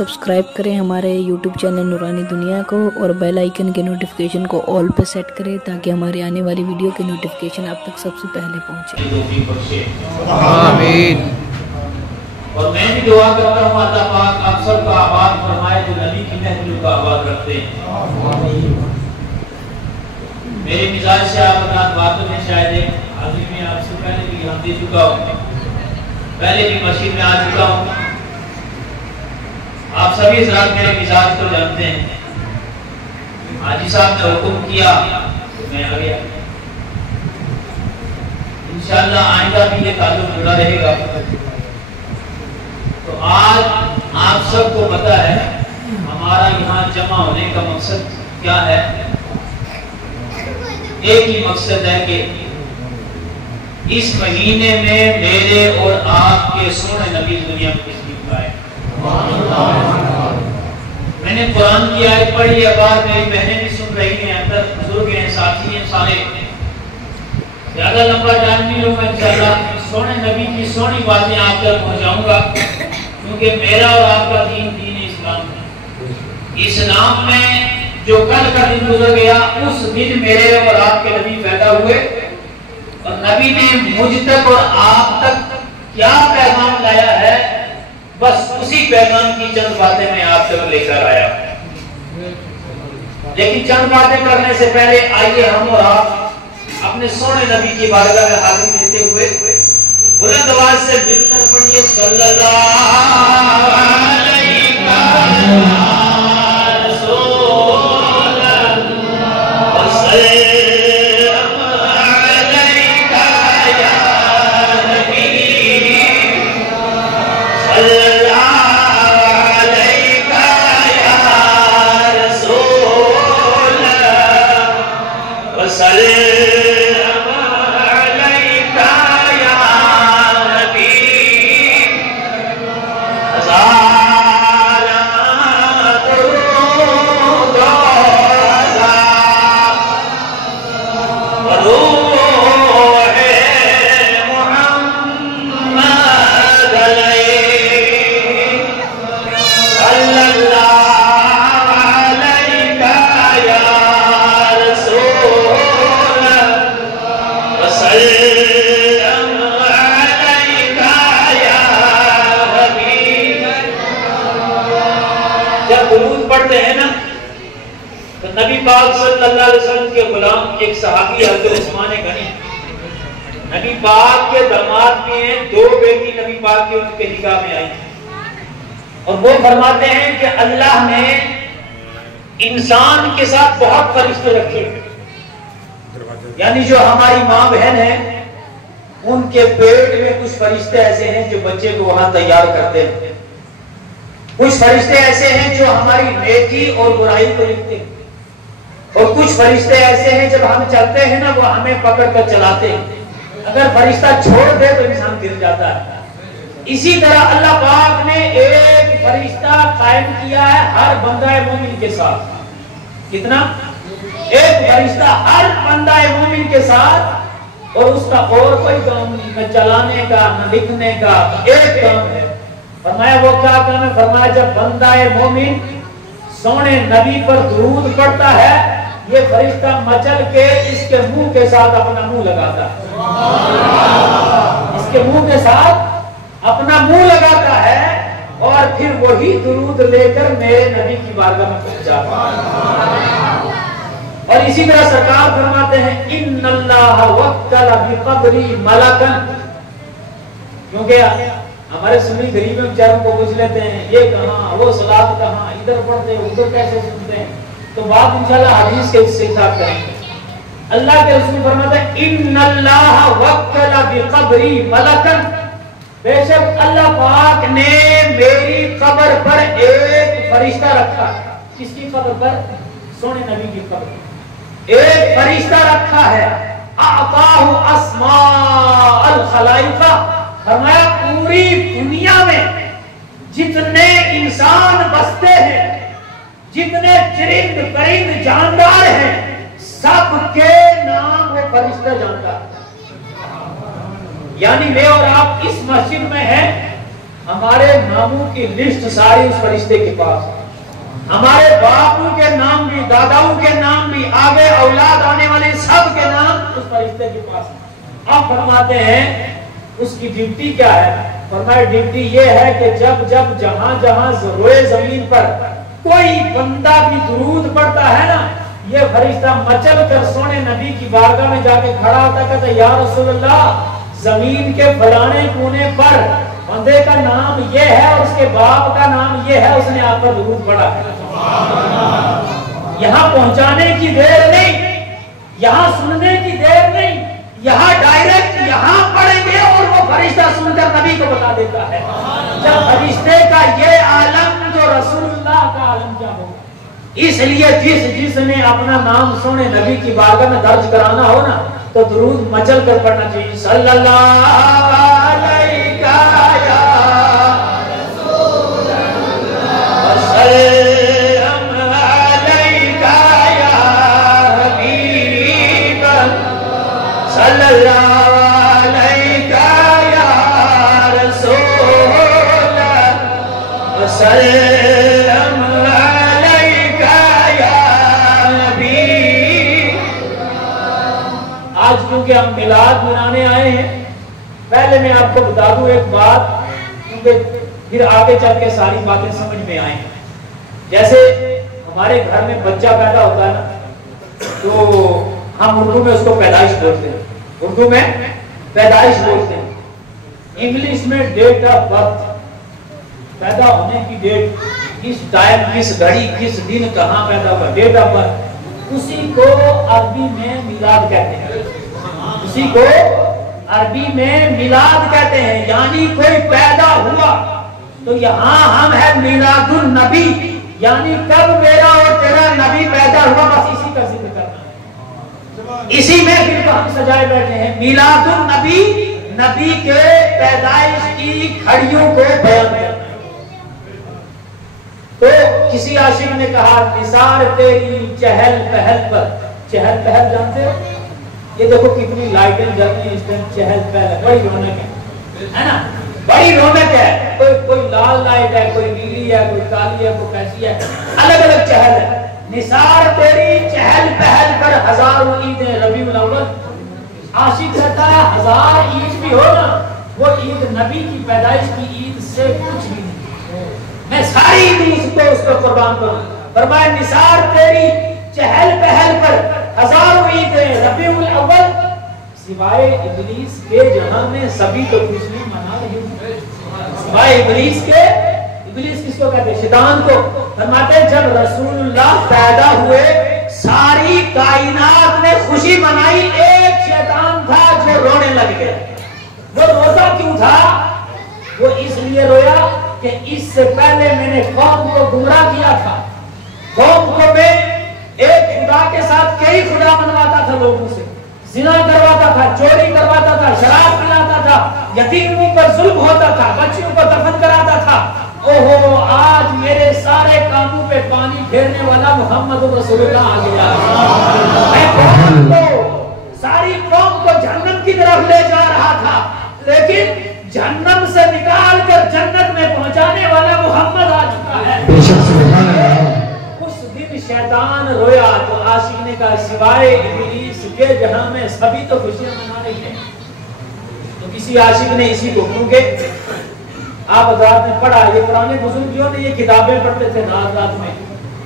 Subscribe करें हमारे YouTube channel नूरानी दुनिया को और बेल आइकन के नोटिफिकेशन को ऑल पे सेट करें ताकि हमारी आने वाली वीडियो के नोटिफिकेशन आप तक सबसे पहले पहुंचे। आमीन। और मैं भी दुआ करता हूँ अल्लाह पाक आप सबका आबाद फरमाए जो नबी की महफिल का आबाद रखते हैं। मेरे मिजाज से आप बातों में शायद हाजिर में आपसे पहले भी हम दे चुका हूँ, पहले भी मस्जिद में आ चुका हूँ। आप सभी हज़रात मेरे मिजाज को जानते हैं। हाजी साहब ने हुक्म किया तो मैं आ गया। इंशाअल्लाह आइंदा भी ये ताल्लुक जुड़ा रहेगा। तो आज आप सबको पता है हमारा यहाँ जमा होने का मकसद क्या है। एक ही मकसद है कि इस महीने में मेरे और आपके सोने नबी दुनिया में तशरीफ लाए। मैंने कुरान की आयत पढ़ी है, बाद मेरी बहनें भी सुन रही हैं, अंदर बुजुर्ग हैं, साथी हैं सारे। ज्यादा लंबा टाइम नहीं लूंगा, इंशाअल्लाह सोने नबी की सोनी बातें आप तक पहुंचाऊंगा, क्योंकि मेरा और आपका दीन इस्लाम है। इस्लाम में जो कल का दिन गुजर गया उस दिन मेरे और आपके नबी पैदा हुए और नबी ने मुझ तक और आप तक क्या पैगाम लाया है, बस उसी पैगाम की चंद बातें मैं आप तक लेकर आया। लेकिन चंद बातें करने से पहले आइए हम और आप अपने सोने नबी की बारगाह में हाजिरी देते हुए बुलंद आवाज से मिलकर पढ़िए सल्लल्लाहु अलैहि वसल्लम। नबी पाक सल्लल्लाहु अलैहि वसल्लम के गुलाम एक सहाबी हज़रत उस्मान गनी, नबी पाक के दामाद में दो बेटी नबी पाक के उनके निकाह में आई और वो फरमाते हैं कि अल्लाह ने इंसान के साथ बहुत फरिश्ते रखे, यानी जो हमारी माँ बहन है उनके पेट में कुछ फरिश्ते ऐसे हैं जो बच्चे को वहां तैयार करते हैं, कुछ फरिश्ते ऐसे हैं जो हमारी नेकी और बुराई को लिखते हैं, और कुछ फरिश्ते ऐसे हैं जब हम चलते हैं ना वो हमें पकड़ कर चलाते हैं। अगर फरिश्ता छोड़ दे तो इंसान गिर जाता है। इसी तरह अल्लाह पाक ने एक फरिश्ता कायम किया है हर बंदा मोमिन के साथ। कितना? एक फरिश्ता हर बंदा मोमिन के साथ, और उसका और कोई काम नहीं, न चलाने का न लिखने का, एक काम है। फरमाया वो क्या काम है? फरमाया जब बंदा मोमिन सोने नबी पर दुरूद पढ़ता है ये फरिश्ता मचल के इसके मुंह के साथ अपना मुंह लगाता है, इसके मुंह के साथ अपना मुंह लगाता है और फिर वही दुरूद लेकर मेरे नबी की बारगाह में पहुंच जाता है। और इसी तरह सरकार फरमाते हैं इन्नल्लाह वक्कल बिक़ब्री मलकन, क्योंकि हमारे सुन्नी गरीब बेचारों को पूछ लेते हैं ये कहाँ, वो सलात कहाँ, इधर पढ़ते हैं उधर कैसे सुनते हैं, तो बात इंशाल्लाह हदीस के साथ करेंगे। अल्लाह के रसूल फरमाते हैं इन्नल्लाह वक्कल बिक़ब्री मलकन, बेशक अल्लाह पाक ने मेरी कब्र पर एक फरिश्ता रखा। किसकी कब्र पर? सोने नबी की कब्र पर एक फरिश्ता रखा है। अताहु अस्माअल खलाइका, फरमाया पूरी दुनिया में जितने इंसान बसते हैं, जितने चरिंद परिंद जानदार हैं, सबके नाम वो फरिश्ता जानता है। यानी मैं और आप इस मस्जिद में हैं हमारे नामों की लिस्ट सारी उस फरिश्ते के पास है। हमारे बापों के नाम भी, दादाओं के नाम भी, आगे औलाद आने वाले सब के नाम उस फरिश्ते के पास है। अब फरमाते हैं उसकी ड्यूटी क्या है? फरमाया ड्यूटी ये है कि जब जब जहां जहां रोए जमीन पर कोई बंदा भी दुरूद पढ़ता है ना, ये फरिश्ता मचल कर सोने नबी की बारगाह में जाके खड़ा होता, कहता या रसूलल्लाह, जमीन के फलाने कोने पर बंदे का नाम ये है और उसके बाप का नाम ये है, उसने आप पर दुरूद पढ़ा है। यहाँ पहुंचाने की देर नहीं, यहाँ सुनने की देर नहीं, यहाँ डायरेक्ट यहाँ पढ़ेंगे और वो फरिश्ता सुनकर नबी को बता देता है। जब फरिश्ते का ये आलम जो रसूलुल्लाह का आलम क्या होगा। इसलिए जिसने अपना नाम सोने नबी की बारगाह में दर्ज कराना हो ना, तो दुरूद मचल कर पढ़ना चाहिए। सल्लल्लाहु अलैहि आज क्योंकि हम मिलाद मनाने आए हैं, पहले मैं आपको बता दूं एक बात, क्योंकि फिर आगे चल के सारी बातें समझ में आए। जैसे हमारे घर में बच्चा पैदा होता है ना, तो हम उर्दू में उसको पैदाइश बोलते हैं, उर्दू में पैदाइश बोलते हैं। इंग्लिश में डेट ऑफ बर्थ, पैदा होने की डेट, किस टाइम, किस घड़ी, किस दिन, कहाँ पैदा हुआ, डेट ऑफ बर्थ, उसी को अरबी में मिलाद कहते हैं। उसी को अरबी में मिलाद कहते हैं, यानी कोई पैदा हुआ। तो यहाँ हम है मिलादुन नबी, यानी कब मेरा और तेरा नबी पैदा हुआ, बस इसी का जिक्र करना है। इसी में फिर तो हम सजाए बैठे हैं। मिलादुन नबी, नबी के पैदाइश की घड़ियों को बयान करना। तो किसी आशिक ने कहा, निसार तेरी चहल पहल पर, चहल पहल जानते हो? ये देखो कितनी लाइटें जल रही हैं इस टाइम, चहल पहल, बड़ी रौनक है ना, बड़ी रौनक है। कोई लाल लाइट है, कोई नीली है, कोई काली है, कोई कैसी है, अलग अलग चहल है। निसार तेरी चहल पहल पर हजारों ईदें रबीउल अव्वल। आशिक कहता है 1000 ईद भी हो ना, वो ईद नबी की पैदाइश की ईद से कुछ भी नहीं, मैं सारी ईद उसको कुर्बान करूं। फरमाया निसार तेरी चहल पहल पर हजारों ईदें रबीउल अव्वल, सिवाय इब्लीस के जहां में सभी तो खुशी मना रही हूं। सिवाय इब्लीस के, इब्लीस किसको कहते हैं? शैतान को। फरमाते जब रसूलुल्लाह पैदा हुए सारी कायनात ने खुशी मनाई, एक शैतान था जो रोने लग गया। वो रोता क्यों था? वो इसलिए रोया कि इससे पहले मैंने कौम को गुमराह किया था। कौम को मैं एक खुदा के साथ कई खुदा मनवाता था, लोगों से जिना करवाता था, चोरी करवाता था, शराब पिलाता था, यतीमों पर जुल्म होता था, बच्चियों को दफन कराता था। ओहो, आज मेरे सारे कामों पे पानी फेरने वाला मोहम्मद रसूलुल्लाह आ गया। मैं कौम को, सारी कौम को जन्नत की तरफ ले जा रहा था, लेकिन जन्नत से निकाल कर जन्नत में पहुंचाने वाला मोहम्मद आ चुका है। उस दिन शैतान रोया तो आशिक ने कहा सिवाय इब्लीस के जहां में सभी तो खुशियां मना रही हैं। तो किसी आशिक ने इसी को क्योंकि आप हज़रात ने पढ़ा, ये पुराने बुजुर्ग जो ने ये किताबें पढ़ते थे रात में,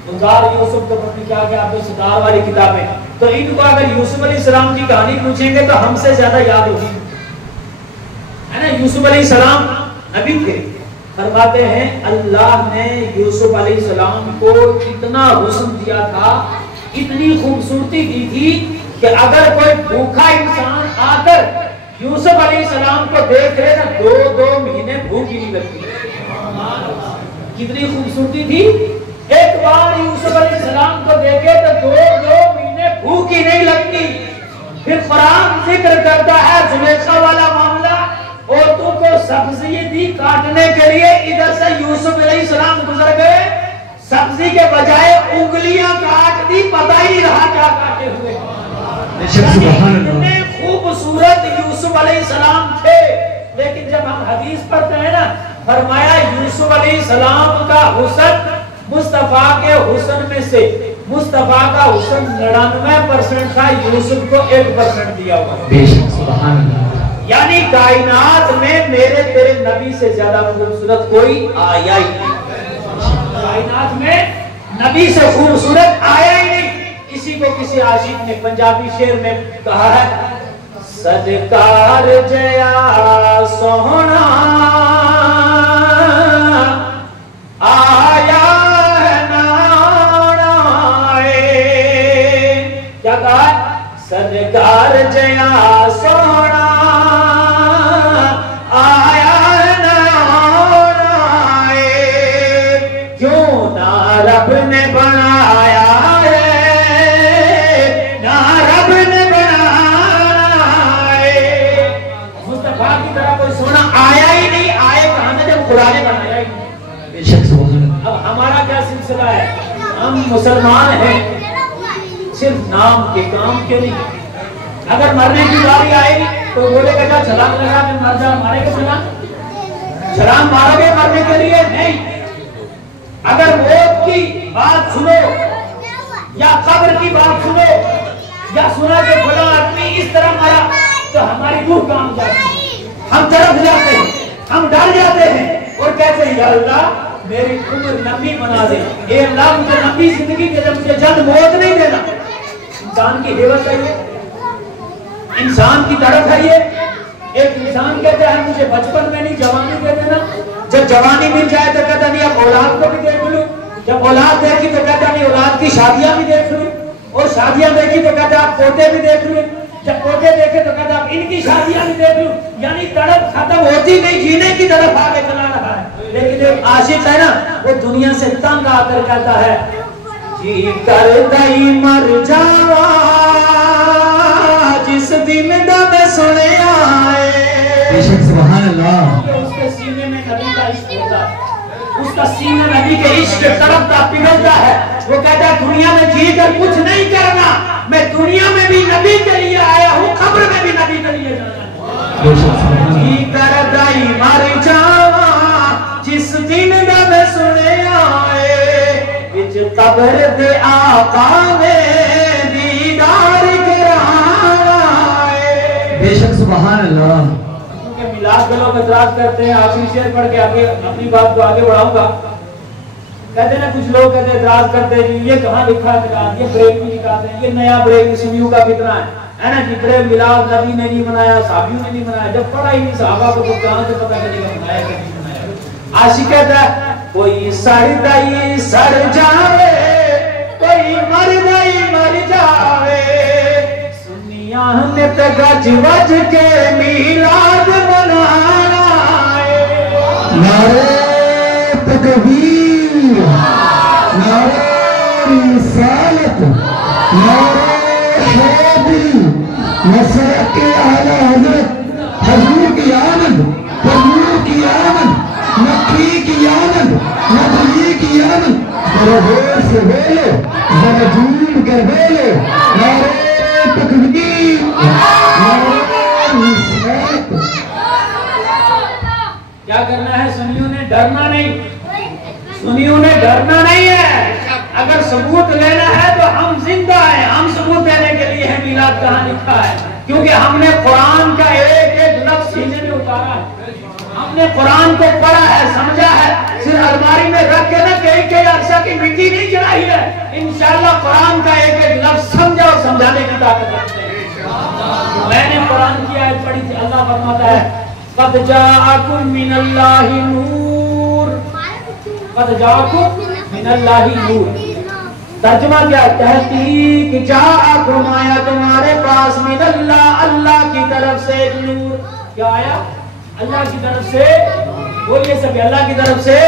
गुलजार यूसुफ को पढ़ने क्या क्या आपको सितार वाली किताबें, तो इनको अगर यूसुफ अलैहिस्सलाम की कहानी पूछेंगे तो हमसे ज्यादा याद होगी, है ना। यूसुफ अलैहिस्सलाम नबी थे। फरमाते हैं अल्लाह ने यूसुफ अलैहिस्सलाम को इतना हुस्न दिया था, इतनी खूबसूरती दी थी कि अगर कोई भूखा इंसान आकर यूसुफ अलैहिस्सलाम को देख रहे ना, 2-2 महीने भूख ही नहीं लगती। कितनी खूबसूरती थी। एक बार यूसुफ अलैहिस्सलाम को देखे तो 2-2 महीने भूख ही नहीं लगती। फिर कुरान जिक्र करता है जुलेखा वाला मामला, औरतों को सब्जी दी काटने के लिए, इधर से यूसुफ अलैहिस्सलाम गुजर गए, सब्जी के बजाय उंगलियां काट दी, पता ही नहीं रहा क्या काटे हुए। इतने खूबसूरत यूसुफ अलैहिस्सलाम थे। लेकिन जब हम हदीस पढ़ते हैं ना, फरमाया यूसुफ अलैहिस्सलाम का हुस्न मुस्तफा के हुस्न में से मुस्तफा का हुस्न 99% था, यूसुफ को 1% दिया हुआ। बेशक सुभान अल्लाह। यानी कायनात में मेरे तेरे नबी से ज्यादा खूबसूरत कोई आया ही नहीं, कायनात में नबी से खूबसूरत आया ही नहीं। इसी को किसी आशिक ने पंजाबी शेर में कहा है, सदकार जया सोहना आया है नाराए। क्या कहा? सदकार जया सोहना आया है नाराए। क्यों ना रब ने बनाया आया ही नहीं, आए कहां ना जब खुदा ने बनाया ही नहीं। बेशक सुभान अल्लाह। अब हमारा क्या सिलसिला है? हम मुसलमान हैं सिर्फ नाम के, काम के नहीं। अगर मरने की बारी आएगी तो बोलेगा क्या छलांग लगा के मर जा, मारेगा छलांग? छलांग मारोगे मरने के लिए? नहीं। अगर मौत की बात सुनो या कब्र की बात सुनो या सुना कि फला आदमी इस तरह मरा तो हमारी रूह काम जाती है, हम तरफ जाते हैं, हम डर जाते हैं और कहते हैं या अल्लाह मेरी उम्र लंबी बना दे, ए अल्लाह मुझे लंबी जिंदगी दे दे, मुझे जल्द मौत नहीं देना। इंसान की हिम्मत है ये, इंसान की तड़प है ये। एक इंसान कहता है मुझे बचपन में नहीं जवानी दे देना, जब जवानी मिल जाए तो कहता नहीं अब औलाद को भी देख लूं, जब औलाद देखी तो कहता नहीं औलाद की शादियां भी देख लूं, और शादियां देखी तो कहता आप पोते भी देख लूं, जब पोते देखे तो कहता अब इनकी शादियां भी देख लूं। यानी तड़प खत्म होती नहीं, जीने की तरफ आगे चला रहा है। लेकिन एक आशिक है ना, वो दुनिया से तंग आकर कहता है जी कर दई मर जावा जिस दिन दम सुने आए। बेशक सुभान अल्लाह। उसके सीने में नबी का इश्क होता है, उसका सीना नबी के इश्क तड़पता पिघलता है। वो कहता है दुनिया में जी कर कुछ नहीं करना, मैं दुनिया में भी नबी के लिए आया हूँ, कब्र में भी नबी के लिए जाना। जी कर दई मर जावा जिस दिन दम सुने आए, विच कब्र दे आका में दीदार कराए। बेशक सुभान अल्लाह। मिलाद के लोग एतराज करते हैं, आखिरी शेर पढ़ के आगे अपनी बात को आगे बढ़ाऊंगा। कहते हैं कुछ लोग कहते एतराज करते हैं ये कहाँ लिखा है मिलाद, ये ब्रेक भी निकालते हैं, ये नया ब्रेक सुन्नियों का कितना है ना कि ब्रेक मिलाद नबी ने नहीं बनाया, साहबियों ने नहीं बनाया। जब पढ़ा ही नहीं सहाबा को तो कहाँ से पता चलेगा बनाया कि नहीं बनाया। आशिक कहता है कोई सर दई सर जावे, कोई मर दई मर जावे, सुनिया ने तो गज बज के मिलाद बनाया। नारे तकबीर, नारे रिसालत, नारे हैदरी, मसरत के आला हजरत, हजूर की आमद, हजूर की आमद, मक्की की आमद, नबी की आमद। जरा जोर से बोलो, जरा झूम कर बोलो, नारे तकबीर, नारे रिसालत। क्या करना है? सुन्नियों ने डरना नहीं, सुन्नियों ने डरना नहीं है। अगर सबूत लेना है तो हम जिंदा हैं, हम सबूत देने के लिए है मिलाद कहाँ लिखा है, क्योंकि हमने कुरान का एक एक लफ्ज सीने में उतारा है, हमने कुरान को पढ़ा है, समझा है। सिर्फ अलमारी में रख के ना कई अरसा की मिट्टी नहीं चढ़ाई है, इंशाअल्लाह कुरान का एक एक लफ्ज समझा और समझाने की ताकत रखते हैं। मैंने कुरान की आयत पढ़ी थी, अल्लाह फरमाता है कद जाअकुम मिनल्लाहि नूर, कद जाअकुम मिनल्लाहि नूर। तर्जुमा क्या? तहकीक जाअकुम आया तुम्हारे पास मिनल्लाह, अल्लाह की तरफ से एक नूर। क्या आया? अल्लाह की तरफ से। बोलिए सब, अल्लाह की तरफ से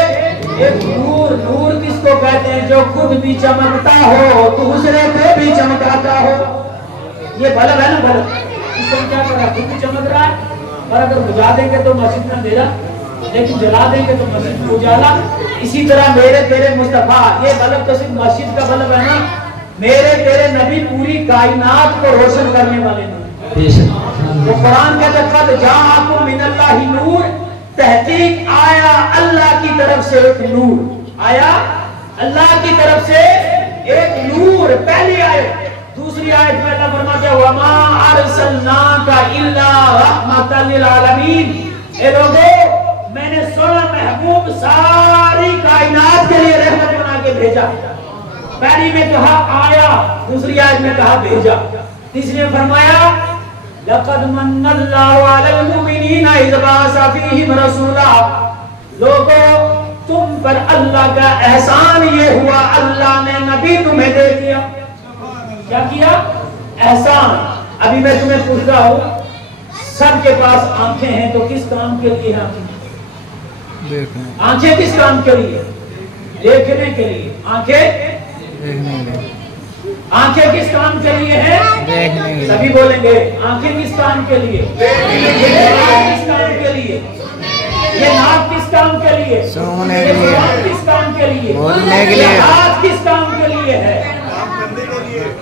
एक नूर। नूर किसको कहते हैं? जो खुद भी चमकता हो तो दूसरे पे भी चमकाता हो। ये बल्ब है ना, बल्ब, इसको क्या कर रहा है? खुद भी चमक रहा है, और अगर बुझा देंगे तो मस्जिद में अंधेरा, लेकिन जला देंगे तो मस्जिद में उजाला। इसी तरह मेरे तेरे मुस्तफा, ये बल्ब तो सिर्फ मस्जिद का बल्ब है ना, मेरे तेरे नबी पूरी कायनात को रोशन करने वाले नहीं। तो कुरान कहता है कद जाअकुम मिनल्लाहि नूर, تحقیق آیا اللہ کی طرف سے ایک نور، آیا اللہ کی طرف سے ایک نور، پہلی آیت۔ دوسری آیت میں اللہ فرماتا ہے وَمَا أَرْسَلْنَاكَ إِلَّا رَحْمَةً لِلْعَالَمِينَ، اے لوگو میں نے سونا محبوب ساری کائنات کے لیے رحمت بنا کے بھیجا۔ پہلی میں کہا آیا، دوسری آیت میں کہا بھیجا، تیسری میں فرمایا لَقَدْ مَنَّ اللَّهُ عَلَى الْمُؤْمِنِينَ إِذْ بَعَثَ فِيهِمْ رَسُولًا، لوگوں تم پر اللہ کا احسان یہ ہوا اللہ نے نبی تمہیں دے دیا۔ کیا کیا؟ احسان۔ ابھی میں تمہیں پوچھ رہا ہوں سب کے پاس آنکھیں ہیں تو کس کام کے لیے آنکھیں؟ آنکھیں کس کام کے لیے؟ دیکھنے کے لیے۔ آنکھیں کس کام کے لیے ہیں؟ سبھی بولیں گے آنکھیں کس کام کے لیے؟ کس کام کے لیے؟ یہ ناک کس کام کے لیے؟ سونے کے لیے۔ کس کام کے لیے؟ بولنے کے لیے۔ ہاتھ کس کام کے لیے ہے؟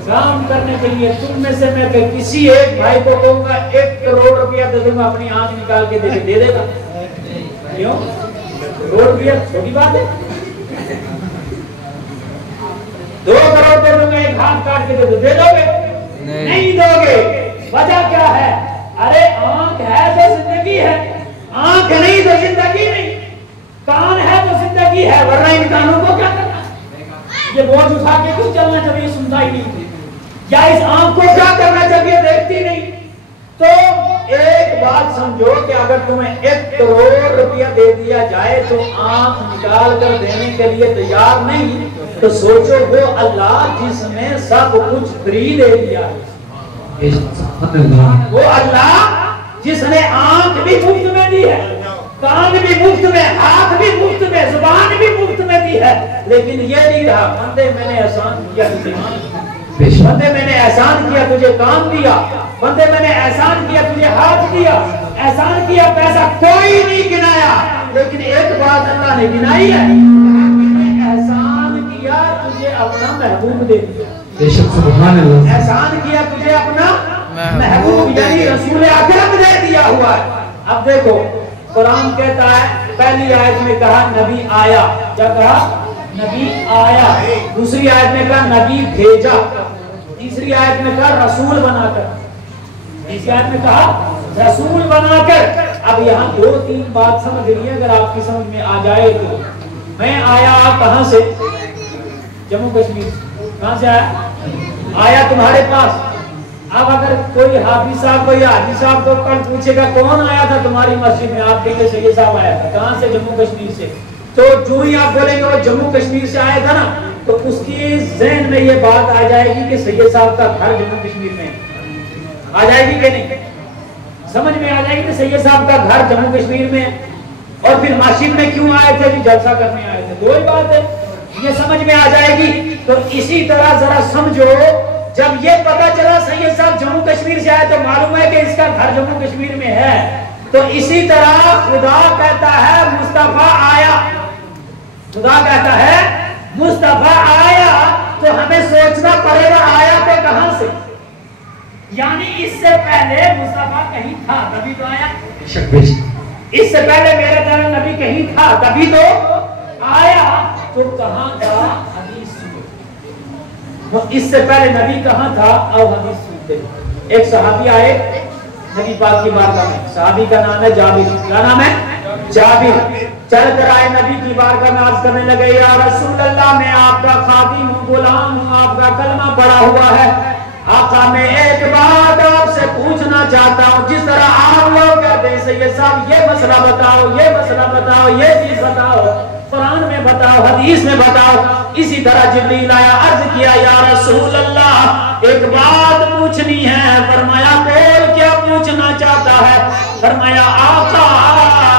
کام کرنے کے لیے۔ تم میں سے میں کسی ایک بھائی کو کہوں گا 1 کروڑ روپیہ دے دوں گا، اپنی آنکھ نکال کے دے دے گا؟ کیوں؟ کروڑ روپیہ چھوٹی بات ہے؟ 2 کروڑ دے دوں گا، ایک ہاتھ کاٹ کے دے دو گے؟ نہیں دو گے۔ وجہ کیا ہے؟ ارے آنکھ ہے تو زندگی ہے، آنکھ نہیں تو زندگی نہیں، کان ہے تو زندگی ہے، ورنہ ان کانوں کو کیا کرنا؟ یہ بوجھ اٹھا کے کیوں چلنا جب یہ سنتا ہی نہیں؟ یا اس آنکھ کو کیا کرنا جب یہ دیکھتی نہیں؟ تو ایک بات سمجھو کہ اگر تمہیں 1 کروڑ روپیہ دے دیا جائے تو آنکھ نکال کر دینے کے لیے تیار نہیں، تو سوچو وہ اللہ جس نے سب کچھ فری دے دیا، وہ اللہ جس نے آنکھ بھی مفت میں دی ہے، کان بھی مفت میں، ہاتھ بھی مفت میں، زبان بھی مفت میں دی ہے، لیکن یہ نہیں کہا بندے میں نے احسان کیا تجھے، بندے میں نے احسان کیا تجھے کان دیا، بندے میں نے احسان کیا تجھے ہاتھ دیا، احسان کیا پیسہ کوئی نہیں گنایا، لیکن ایک بات اللہ نے گنائی ہے، میں نے احسان کیا تجھے اپنا محبوب دے دیا۔ احسان کیا تجھے اپنا محبوب یعنی رسول اکرم دے دیا ہوا ہے۔ اب دیکھو قرآن کہتا ہے پہلی آیت میں کہا نبی آیا، کیا کہا؟ نبی آیا۔ دوسری آیت میں کہا نبی بھیجا، تیسری آیت میں کہا رسول بنا کر، تیسری آیت میں کہا رسول بنا کر۔ اب یہاں 2-3 بات سمجھ رہی ہے، اگر آپ کی سمجھ میں آ جائے تو میں آیا کہاں سے؟ جموں کشمیر۔ کہاں سے آیا؟ آیا تمہارے پاس۔ اب اگر کوئی حافظ صاحب کو یا حاجی صاحب کو کل پوچھے گا کون آیا تھا تمہاری مسجد میں، آپ کہیں گے سید صاحب آیا تھا۔ کہاں سے؟ جموں کشمیر سے۔ تو جو ہی آپ بولیں گے وہ جموں کشمیر سے آیا تھا نا، تو اس کی ذہن میں یہ بات آ جائے گی کہ سید صاحب کا گھر جموں کشمیر میں آ جائے گی کہ نہیں؟ سمجھ میں آ جائے گی کہ سید صاحب کا گھر جموں کشمیر میں، اور پھر مسجد میں کیوں آئے تھے؟ جلسہ کرنے آئے تھے، 2 ہی بات ہے، یہ سمجھ میں آ جائے گی۔ تو اسی طرح ذرا سمجھو، جب یہ پتا چلا سید صاحب جموں کشمیر سے آئے تو معلوم ہے کہ اس کا گھر جموں کشمیر میں ہے۔ تو اسی طرح خدا کہتا ہے مصطفیٰ آیا، خدا کہتا ہے مصطفیٰ آیا، تو ہمیں سوچنا پڑے گا آیا تو کہاں سے؟ یعنی اس سے پہلے مصطفیٰ کہیں تھا تبھی تو آیا، اس سے پہلے میرے جانا نبی کہیں تھا تبھی تو آیا، تو کہاں تھا؟ حدیث سنو، وہ اس سے پہلے نبی کہاں تھا؟ اور حدیث سنتے۔ ایک صحابی آئے نبی پاک کی بارگاہ میں، صحابی کا نام ہے جابر، کیا نام ہے؟ جابر۔ چل کر آئے نبی کی بارگاہ میں، عرض کرنے لگے یا رسول اللہ میں آپ کا خادم ہوں، غلام ہوں، آپ کا کلمہ پڑا ہوا ہے، آقا میں ایک بات آپ سے پوچھنا چاہتا ہوں، جس طرح آپ لوگ کہتے ہیں سید صاحب یہ مسئلہ بتاؤ، یہ مسئلہ بتاؤ، یہ چیز بتاؤ، قرآن میں بتاؤ، حدیث میں بتاؤ، اسی طرح جبریل آیا، عرض کیا یا رسول اللہ ایک بات پوچھنی ہے۔ فرمایا بول، کیا پوچھنا چاہتا ہے؟ فرمایا آقا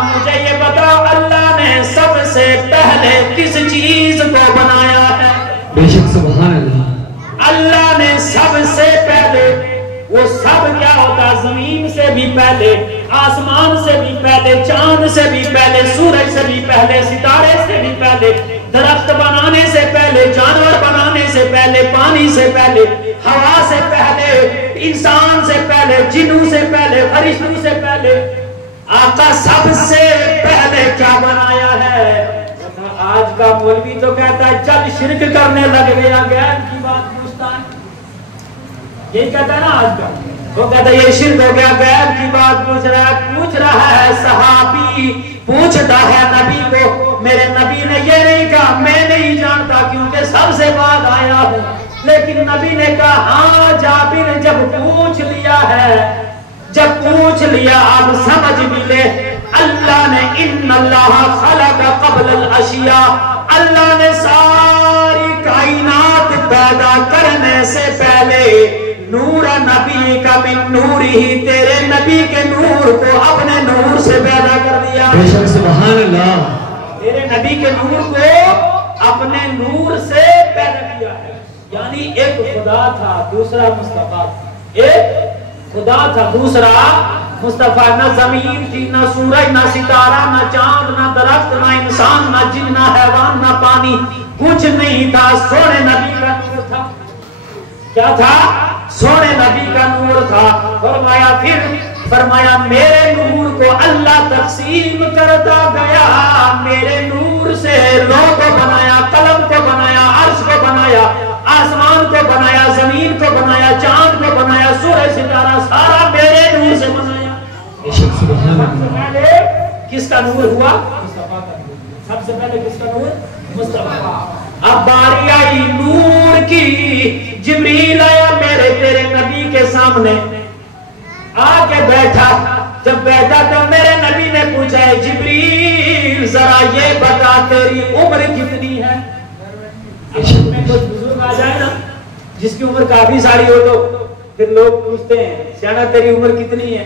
مجھے یہ بتاؤ اللہ نے سب سے پہلے کس چیز کو بنایا ہے؟ بے شک سبحان اللہ۔ اللہ نے سب سے پہلے، وہ سب کیا ہوتا؟ زمین سے بھی پہلے، آسمان سے بھی پہلے، چاند سے بھی پہلے، سورج سے بھی پہلے، ستارے سے بھی پہلے، درخت بنانے سے پہلے، جانور بنانے سے پہلے، پانی سے پہلے، ہوا سے پہلے، انسان سے پہلے، جنوں سے پہلے، فرشتوں سے پہلے، आका सबसे पहले क्या बनाया है? आज का मौलवी तो कहता है चल शिरक करने लग गया, गैर की बात पूछता है, यही कहता है ना आज का। वो कहता है ये शिरक हो गया, गैर की बात पूछ रहा है। सहाबी पूछता है नबी को, मेरे नबी ने ये नहीं कहा मैं नहीं जानता क्योंकि सबसे बाद आया हूँ, लेकिन नबी ने कहा हाँ जाबिर जब पूछ लिया है, जब पूछ लिया अब समझ भी ले। अल्लाह ने इन्नल्लाह खलक़ क़ब्ल अल-अशिया, अल्लाह ने सारी कायनात पैदा करने से पहले नूर नबी का मिन नूरी ही, तेरे नबी के नूर को अपने नूर से पैदा कर दिया। बेशक सुभान अल्लाह, तेरे नबी के नूर को अपने नूर से पैदा किया है। यानी एक खुदा था दूसरा मुस्तफा, एक खुदा था दूसरा मुस्तफा। न जमीन थी, न सूरज, न सितारा, न चांद, न दरख्त, न इंसान, न जिन, न हैवान, न पानी, कुछ नहीं था। सोने नबी का नूर था। क्या था? सोने नबी का नूर था। फरमाया फिर फरमाया मेरे नूर को अल्लाह तकसीम करता गया, मेरे नूर से लौह को बनाया, कलम को बनाया, अर्श को बनाया, आसमान को बनाया, जमीन को बनाया, चांद को बनाया, सूरज सितारा सारा मेरे नूर से बनाया। सबसे पहले किसका नूर हुआ? मुस्तफा का नूर। सबसे पहले किसका नूर? मुस्तफा। अब बारी आई नूर की, जिब्रील आया मेरे तेरे नबी के सामने आके बैठा। जब बैठा तो मेरे नबी ने पूछा है जिब्रील जरा ये बता तेरी उम्र कितनी है? में कुछ बुजुर्ग आ जाए ना जिसकी उम्र काफी सारी हो तो फिर लोग पूछते हैं श्याना तेरी उम्र कितनी है?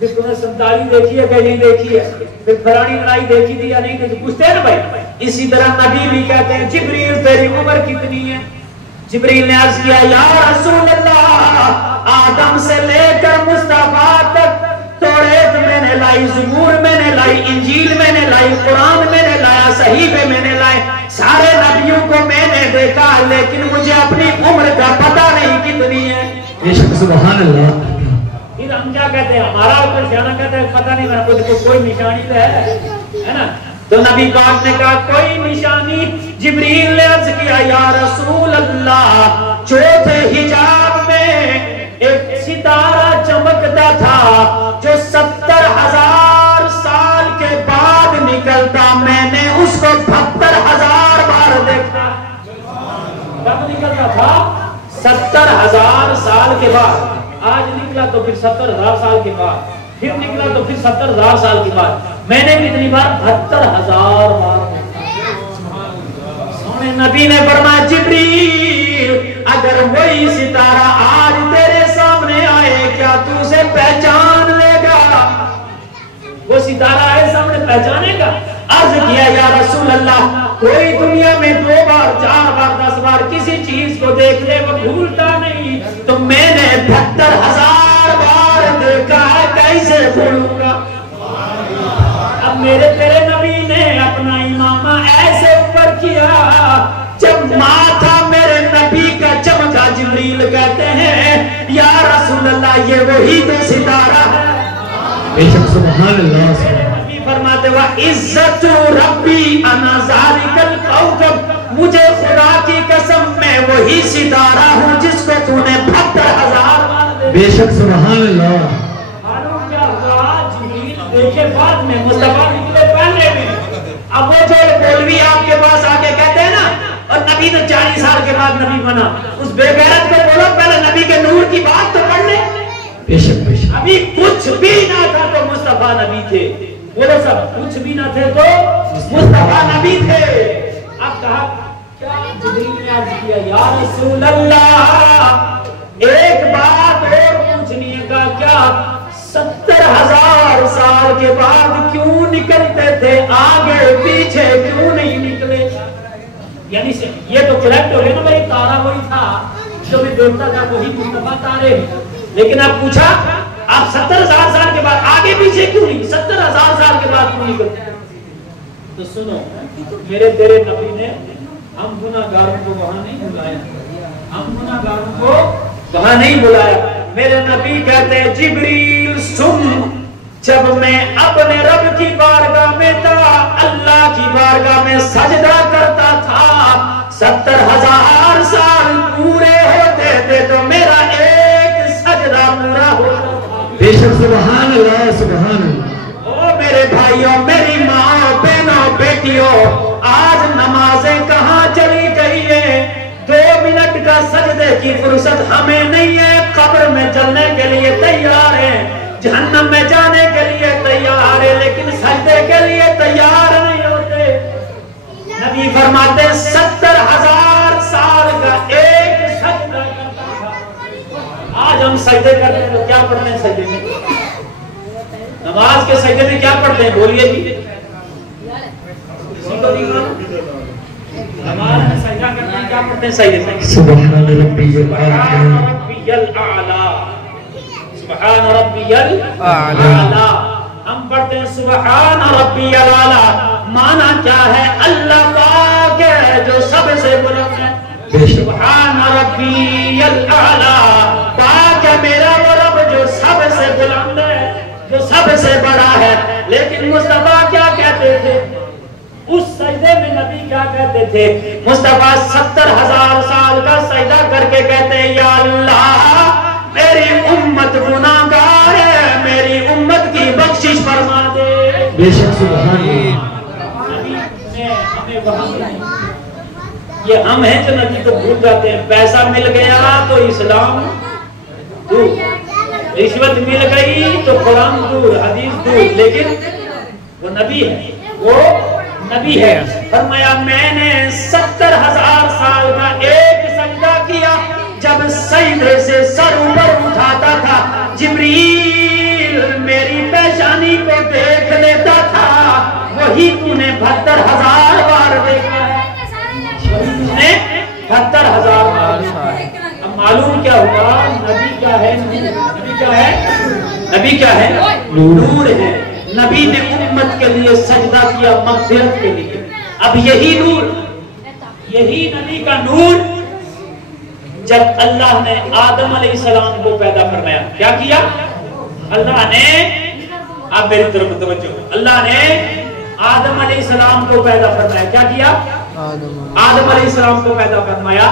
फिर तूने संताली देखी है कि नहीं देखी है? फिर फलानी लड़ाई देखी थी या नहीं देखी? पूछते हैं ना भाई। इसी तरह नबी भी कहते हैं जिब्रील तेरी उम्र कितनी है? जिब्रील ने अर्ज किया या रसूल अल्लाह, आदम से लेकर मुस्तफा तक तौरात मैंने लाई, ज़बूर मैंने लाई, इंजील मैंने लाई, कुरान मैंने लाया, सहीफे मैंने लाए, सारे नबियों को मैंने देखा, लेकिन मुझे अपनी उम्र का पता नहीं कितनी है। बेशक सुभान अल्लाह। फिर हम क्या कहते हैं? हमारा ऊपर सियाना कहता है पता नहीं, मेरे को कोई निशानी तो है ना? तो नबी पाक ने कहा कोई निशानी? जिब्रील ने अर्ज किया या रसूल अल्लाह, चौथे हिजाब में एक सितारा चमकता था जो 70,000 साल के बाद निकलता, मैंने उसको 72,000 बार देखा। कब निकलता था? 70,000 साल के बाद। आज निकला तो फिर 70,000 साल के बाद, फिर निकला तो फिर 70,000 साल के बाद। मैंने कितनी बार? 72,000 बार। सोने नबी ने फरमाया जिब्रील अगर वही सितारा आज तेरे सामने आए क्या तू उसे पहचान लेगा? वो सितारा आए सामने पहचानेगा? अर्ज किया या रसूल अल्लाह, कोई दुनिया में 2 बार 4 बार 10 बार किसी चीज को देख ले वो भूलता नहीं, तो मैंने 72,000 बार देखा है, कैसे भूलूंगा? अब मेरे तेरे नबी ने अपना इमामा ऐसे ऊपर किया जब माथा मेरे नबी का चमका। जिब्रील कहते हैं या रसूल अल्लाह ये वही तो सितारा है। बेशक सुभान अल्लाह। फरमाते हुआ इज्जत रब्बी अना ज़ालिकल कौकब, मुझे खुदा की कसम मैं वही सितारा हूँ जिसको तूने 72,000 बार। बेशक सुभान अल्लाह। मालूम क्या हुआ? जिब्रील देखे बाद में, मुस्तफा निकले पहले में। अब वो जो मौलवी आपके पास आके कहते हैं ना और नबी तो 40 साल के बाद नबी बना, उस बेगैरत को बोलो पहले नबी के नूर की बात तो पढ़ ले। बेशक बेशक। अभी कुछ भी ना था तो मुस्तफा नबी थे। बोलो सब, कुछ भी ना थे तो मुस्तफा नबी थे। अब कहा क्या? जिब्रील ने अर्ज किया या रसूल अल्लाह एक बात और पूछनी है। का क्या? 70,000 साल के बाद क्यों निकलते थे, आगे पीछे क्यों नहीं निकले? यानी से ये तो करेक्ट हो गया ना भाई, तारा वही था जो भी देवता था वही मुस्तफा तारे। लेकिन अब पूछा आप 70,000 साल के बाद आगे पीछे क्यों नहीं, 70,000 साल के बाद क्यों निकलते? तो सुनो मेरे तेरे नबी ने हम गुनाहगारों को वहां नहीं बुलाया, हम गुनाहगारों को वहां नहीं बुलाया। मेरे नबी कहते हैं जिब्रील सुन, जब मैं अपने रब की बारगाह में था, अल्लाह की बारगाह में सजदा करता था, 70,000 साल पूरे होते थे तो मेरा एक सजदा पूरा होता था। बेशक सुभान अल्लाह सुभान अल्लाह। ओ मेरे भाइयों, मेरी माँ, बहनों, बेटियों, आज नमाजें कहाँ चली गई है? 2 मिनट का सजदे की फुर्सत हमें नहीं है। कब्र में जलने के लिए तैयार है, जहन्नम में जाने के लिए तैयार है, लेकिन सजदे के लिए तैयार नहीं होते। नबी फरमाते 70,000 साल का एक सजदा करता था। आज हम सजदे करते हैं तो क्या पढ़ते हैं सजदे में? नमाज के सजदे में क्या पढ़ते हैं? बोलिए जी। नमाज में सजदा करते हैं, क्या पढ़ते हैं सजदे में? सुभान रब्बियल आला, सुभान रब्बियल आला। हम पढ़ते हैं सुभान रब्बियल आला। माना क्या है? अल्लाह पाक है जो सबसे बुलंद है। सुभान रब्बियल आला, पाक है मेरा वो रब जो सबसे बुलंद है, जो सबसे बड़ा है। लेकिन मुस्तफा क्या कहते थे? उस सजदे में नबी क्या कहते थे? मुस्तफा 70,000 साल का सजदा करके कहते हैं, या अल्लाह मेरी उम्मत गुनाहगार है, मेरी उम्मत की बख्शिश फरमा दे। बेशक सुभान अल्लाह। हमें वहां ये हम हैं जो नबी को भूल जाते हैं। पैसा मिल गया तो इस्लाम दूर, रिश्वत मिल गई तो कुरान दूर, हदीस दूर, लेकिन वो नबी है, वो नबी है। फरमाया मैंने 70,000 साल का एक सजदा किया। जब सजदे से सर ऊपर उठाता था, जिब्रील मेरी पेशानी को देख लेता था। वही तूने 72,000 बार देखा है, 72,000 बार। अब मालूम क्या हुआ? नबी क्या है? नबी क्या है? नबी क्या है? नूर है। नबी ने उम्मत के लिए सजदा किया, मग़फ़िरत के लिए। अब यही नूर, यही नबी का नूर जब अल्लाह ने आदम अलैहिस्सलाम को पैदा फरमाया, क्या किया? अल्लाह ने, आप मेरी तरफ तवज्जो, अल्लाह ने आदम अलैहिस्सलाम को पैदा फरमाया। क्या किया? आदम अलैहिस्सलाम को पैदा फरमाया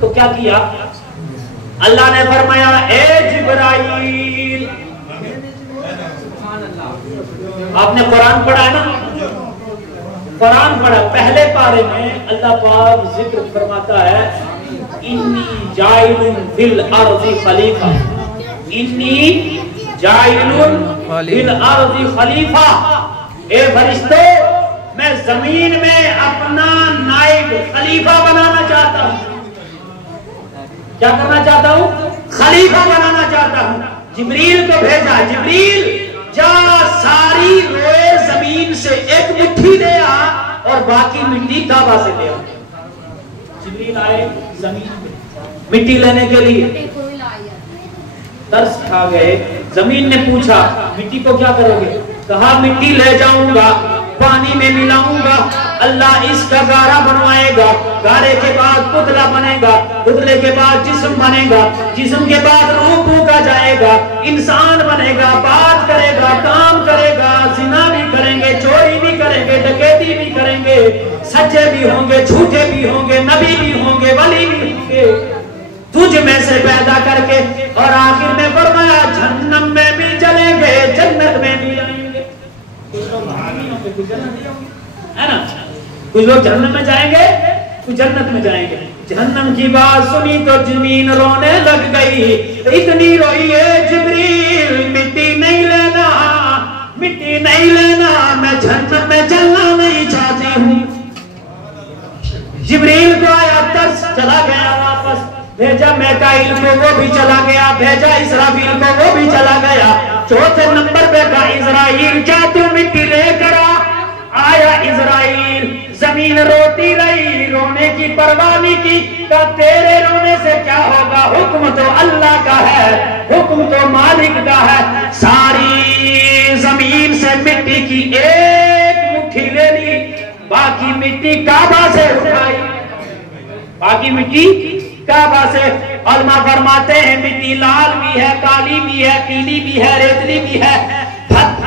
तो क्या किया? अल्लाह ने फरमाया, ए जिब्राइल, आपने कुरान पढ़ा है ना? कुरान पढ़ा, पहले पारे में अल्लाह पाक जिक्र फरमाता है, इन्नी जाइलुन फिल अर्ज़ि खलीफा, इन्नी जाइलुन फिल अर्ज़ि खलीफा। ए फरिश्तों, मैं जमीन में अपना नाइब खलीफा बनाना चाहता हूँ। क्या करना चाहता हूँ? खलीफा बनाना चाहता हूँ। जिब्रील को भेजा, जिब्रील जा सारी रोए जमीन से एक मुट्ठी ले आ और बाकी मिट्टी काबा से ले आ। जिब्रील आए जमीन में मिट्टी लेने के लिए, तरस खा गए। जमीन ने पूछा, मिट्टी को क्या करोगे? कहा मिट्टी ले जाऊंगा, पानी में मिलाऊंगा, अल्लाह इसका गारा बनवाएगा, गारे के बाद पुतला बनेगा, पुतले के बाद जिस्म बनेगा, जिस्म के बाद रूह फूंका जाएगा, इंसान बनेगा, बात करेगा, काम करेगा, जिना भी करेंगे, चोरी भी करेंगे, डकैती भी करेंगे, सच्चे भी होंगे, झूठे भी होंगे, नबी भी होंगे, वली भी होंगे, तुझ में से पैदा करके। और आखिर में फरमाया जहन्नम में भी चलेंगे, जन्नत में भी आएंगे। है ना? कुछ लोग जहन्नम में जाएंगे, कुछ जन्नत में जाएंगे। जहन्नम की बात सुनी तो जमीन रोने लग गई, इतनी रोई है जिब्रील, मिट्टी नहीं लेना, मिट्टी नहीं लेना, मैं जहन्नम में चलना नहीं चाहती हूँ। जिब्रील को आया तरस, चला गया वापस। भेजा मीकाईल को, वो भी चला गया। भेजा इसराफील को, वो भी चला गया। चौथे नंबर पे का इजराइल, क्या तू मिट्टी लेकर आया? इजराइल, जमीन रोती रही, रोने की परवाह नहीं की। का तेरे रोने से क्या होगा? हुक्म तो अल्लाह का है, हुक्म तो मालिक का है। सारी जमीन से मिट्टी की एक मुट्ठी ले ली, बाकी मिट्टी काबा से उठाई, बाकी मिट्टी काबा से। उलमा फरमाते हैं मिट्टी लाल भी है, काली भी है, पीली भी है, रेतली भी है।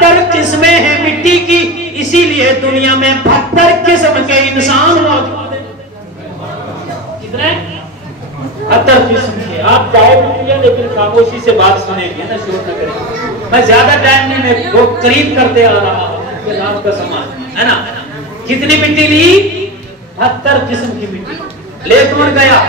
72 किस्में हैं मिट्टी की, इसीलिए दुनिया में 72 किस्म के इंसान मौजूद हैं। कितने? 72 किस्म के। आप चाहे भी लेकिन खामोशी से बात सुनेंगे ना, शोर न करें। मैं ज्यादा टाइम नहीं, मैं वो करीब करते आ रहा हूँ का सामान है ना। कितनी मिट्टी ली? 72 किस्म की मिट्टी। ले कौन गया?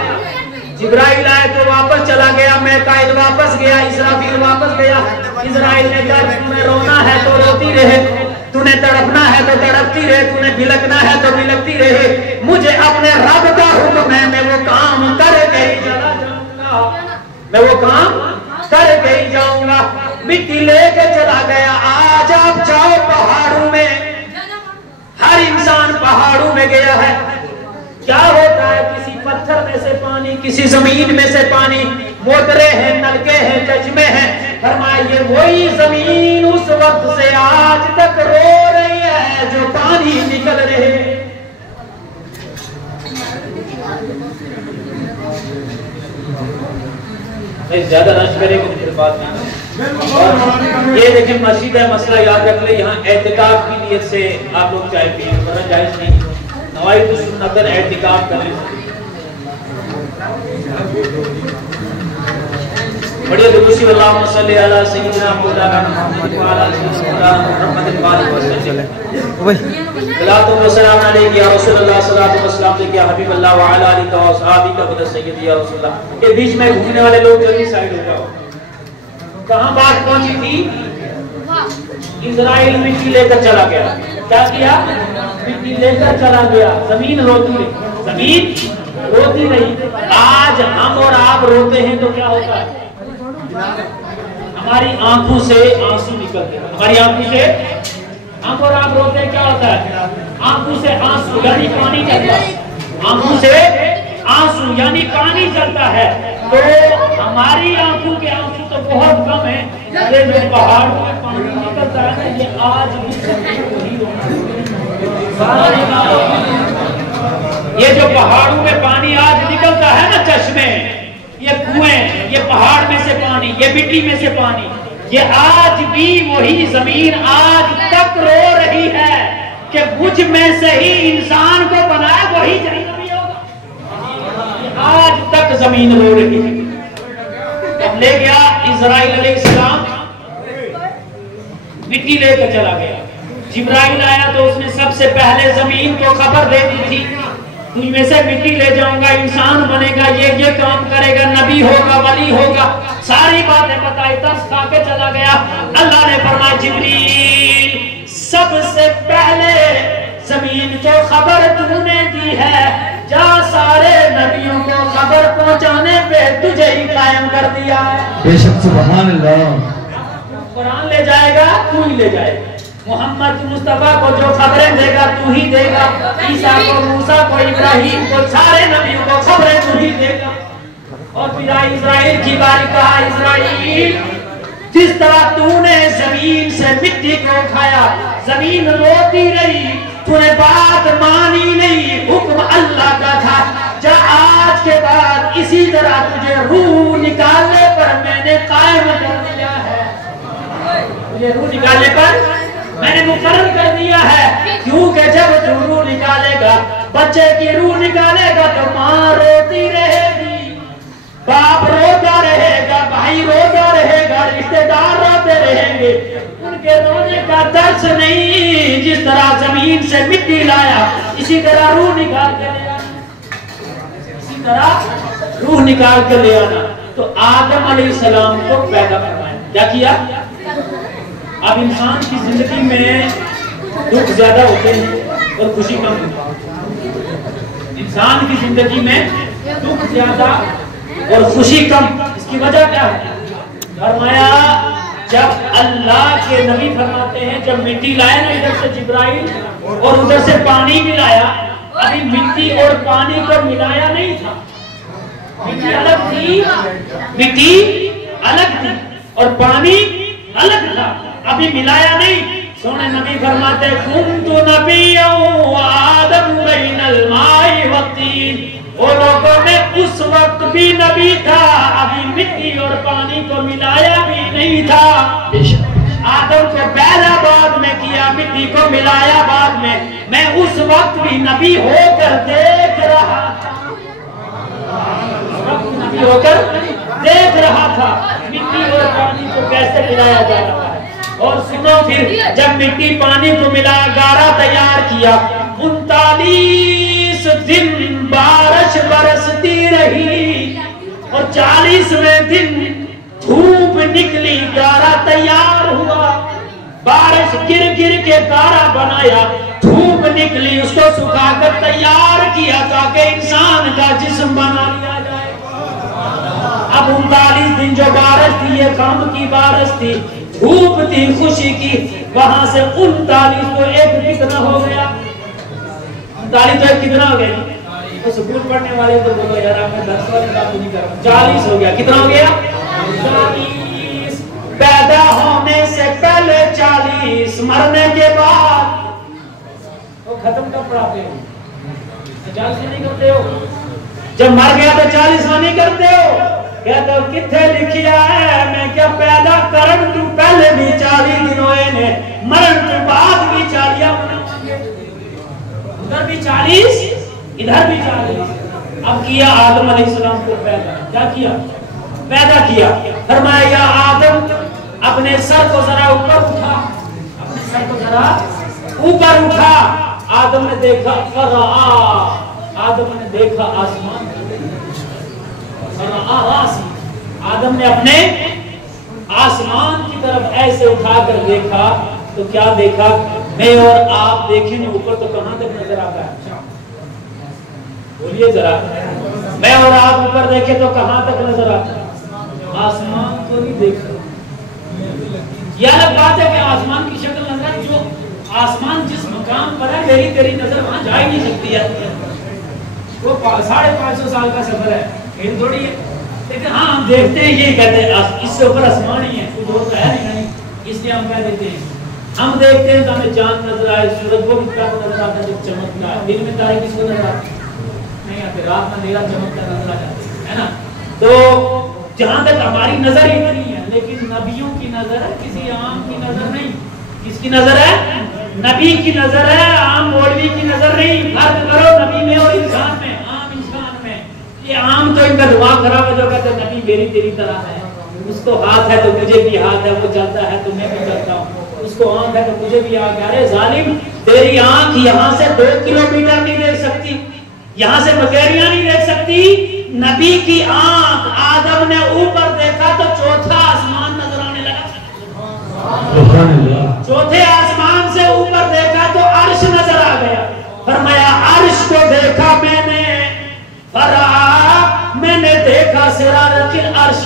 जिब्राइल आए तो वापस चला गया, मीकाईल वापस गया, इसराफील वापस गया। इजराइल ने कहा तुम्हें रोना है तो रोती रहे, तूने तड़पना है तो तड़पती रहे, तूने बिलकना है तो बिलकती रहे, मुझे अपने रब का हुक्म है, मैं वो काम करके ही चला जाऊंगा, मैं वो काम करके ही जाऊंगा। मिट्टी लेके चला गया। आज आप जाओ पहाड़ों में, हर इंसान पहाड़ों में गया है। क्या होता है? किसी पत्थर में से पानी, किसी जमीन में से पानी, मोटरे हैं, नलके हैं, चश्मे हैं। फरमाइए वही जमीन उस वक्त से आज तक रो रही है जो पानी निकल रहे। ज्यादा रश करेंगे तो फिर बात नहीं। ये देखिए मस्जिद है, मसला याद रख ले, यहाँ एहतिकाफ की नियत से आप लोग चाय पिए, वरना जायज नहीं। नवाई तो सुन्नतन एहतिकाफ कर ले। बढ़िया दुरूसी अल्लाहुम्मा सल्ली अला सय्यिदिना मौलाना मुहम्मद व अला सय्यिदिना मुहम्मद व आलिहि वसल्लम। सलातो व सलाम अलैका या रसूलल्लाह, सलातो व सलाम अलैका या हबीबल्लाह व अला आलिका व असहाबिका व सय्यदी या रसूलल्लाह। के बीच में घूमने वाले लोग जल्दी साइड हो जाओ। कहां बात पहुंची थी? इजराइल मिट्टी लेकर चला गया। क्या किया? मिट्टी लेकर चला गया। जमीन रोती रही, जमीन रोती रही। आज हम और आप रोते हैं तो क्या होता है? हमारी आंखों से आंसू निकलते हैं। हमारी आंखों से, हम और आप रोते हैं, क्या होता है? आंखों से आंसू यानी पानी चलता है। आंखों से आंसू यानी पानी चलता है। तो हमारी आंखों के आंसू तो बहुत कम है, ये जो पहाड़ों में पानी निकलता है ना, ये आज भी ये जो पहाड़ों में पानी आज निकलता है ना, चश्मे, ये कुएं, ये पहाड़ में से पानी, ये मिट्टी में से पानी, ये आज भी वही जमीन आज तक रो रही है कि मुझ में से ही इंसान को बनाया वही जन्नती होगा। आज तक जमीन रो रही है। अब ले गया इजराइल अलैहिस्सलाम, मिट्टी लेकर चला गया। जिब्राइल आया तो उसने सबसे पहले जमीन को खबर दे दी थी, तुझ में से मिट्टी ले जाऊंगा, इंसान बनेगा, ये काम करेगा, नबी होगा, वली होगा, सारी बातें बताई। तरस खा के चला गया। अल्लाह ने फरमाया जिब्रील, सबसे पहले जमीन को खबर तूने दी है, जा सारे नबियों को खबर पहुंचाने पे तुझे ही कायम कर दिया है। बेशक सुभान अल्लाह। कुरान ले जाएगा, तू ही ले जाएगा। मोहम्मद मुस्तफा को जो खबरें देगा तू ही देगा। ईसा को, मूसा को, इब्राहिम को, सारे नबियों को खबरें तू ही देगा। और फिर इजराइल की बारी, कहा इजराइल, जिस तरह तूने जमीन से मिट्टी को खाया, जमीन रोती रही, तूने बात मानी नहीं, हुक्म अल्लाह का था, जा आज के बाद इसी तरह तुझे रूह निकालने पर मैंने कायम कर दिया है। तुझे रूह निकालने पर मैंने मुकर्रर कर दिया है, क्योंकि जब तू रूह निकालेगा, बच्चे की रूह निकालेगा तो माँ रोती रहेगी, बाप रोता रहेगा, भाई रोता रहेगा, रिश्तेदार रोते रहेंगे। उनके रोने का दर्द नहीं, जिस तरह जमीन से मिट्टी लाया इसी तरह रूह निकाल के ले आना, इसी तरह रूह निकाल के ले आना। तो आदम अलैहिस्सलाम को पैदा करवाया। क्या किया? अब इंसान की जिंदगी में दुख ज्यादा होते हैं और खुशी कम होती है। इंसान की जिंदगी में दुख ज्यादा और खुशी कम, इसकी वजह क्या है? फरमाया, जब अल्लाह के नबी फरमाते हैं, जब मिट्टी लाया ना इधर से जिब्राइल और उधर से पानी भी लाया, अभी मिट्टी और पानी को मिलाया नहीं था। मिट्टी अलग थी, मिट्टी अलग थी और पानी अलग था, अभी मिलाया नहीं। सोने नबी फरमाते, कुन्तु नबिय्यन आदम बैनल माई वत्तीन, वो लोगों में उस वक्त भी नबी था, अभी मिट्टी और पानी को मिलाया भी नहीं था। आदम को पहला बाद में किया, मिट्टी को मिलाया बाद में, मैं उस वक्त भी नबी होकर देख रहा था, नबी होकर देख रहा था मिट्टी और पानी को कैसे मिलाया जा रहा है। और सुनो फिर, जब मिट्टी पानी को मिला गारा तैयार किया, 39 दिन बारिश बरसती रही और 40वें दिन धूप निकली, गारा तैयार हुआ। बारिश गिर गिर के गारा बनाया, धूप निकली, उसको सुखाकर तैयार किया ताकि इंसान का जिस्म बना लिया जाए। अब 39 दिन जो बारिश थी ये काम की बारिश थी, धूप थी खुशी की, वहां से 39 को एक कितना हो गया? 39 तो एक कितना हो गया? तो स्कूल पढ़ने वाले तो बोलो यार मैं 10 वाली बात नहीं कर रहा हूं, 40 हो गया। कितना हो गया? 40। पैदा होने से पहले 40, मरने के बाद वो खत्म कब पढ़ाते हो? 40 नहीं करते हो? जब मर गया तो 40 नहीं करते हो? कहते हो किथे लिखिया है, मैं क्या पैदा करन तू पहले भी 40 दिन होए ने, मरण के बाद भी 40 मनाएंगे, उधर भी 40 इधर भी 40। अब किया आदम अलैहिस्सलाम को पैदा, क्या किया? पैदा किया। फरमाया या आदम अपने सर को जरा ऊपर उठा, अपने सर को जरा ऊपर उठा। आदम ने देखा, आदम ने देखा आसमान, आदम ने अपने आसमान की तरफ ऐसे उठाकर देखा तो क्या देखा? मैं और आप देखें ऊपर तो कहां तक नजर आता है? बोलिए जरा, मैं और आप ऊपर देखें तो कहां तक नजर आता है? आसमान को नहीं देख सकते। यह अलग बात है कि आसमान की शक्ल नजर, जो आसमान जिस मकाम पर है मेरी तेरी नजर वहां जा ही नहीं सकती है। वो 550 साल का सफर है, ये थोड़ी है। लेकिन हाँ हम देखते हैं, ये कहते हैं इससे ऊपर आसमान ही है, कुछ और है नहीं, इसलिए हम कह देते हैं। हम देखते हैं तो हमें चांद नजर आए, सूरज को कितना नजर आता है जब चमकता है। दिन में तारे किसको नजर आते नहीं आते, रात में अंधेरा चमकता नजर आ जाते है ना। तो जहां तक हमारी नजर ही नहीं है, लेकिन नबियों की नजर है, किसी आम की नजर नहीं। किसकी नजर है? नबी की नजर है, आम मौलवी की नजर नहीं। फर्क करो नबी में और इंसान में, आम इंसान में। ये आम तो इनका दिमाग खराब है जो कहते हैं नबी मेरी तेरी तरह है, उसको हाथ है तो मुझे भी हाथ है, वो चलता है तो मैं भी चलता हूँ, उसको आंख है तो मुझे भी आंख है। अरे जालिम, तेरी आंख यहाँ से 2 किलोमीटर नहीं देख सकती, यहाँ से बकरियां नहीं देख सकती। नबी की आंख, आदम ने ऊपर देखा तो चौथा आसमान नजर आने लगा। चौथे आसमान से ऊपर देखा तो अर्श नजर आ गया। फरमाया अर्श को देखा मैंने देखा सिरारतिल अर्श,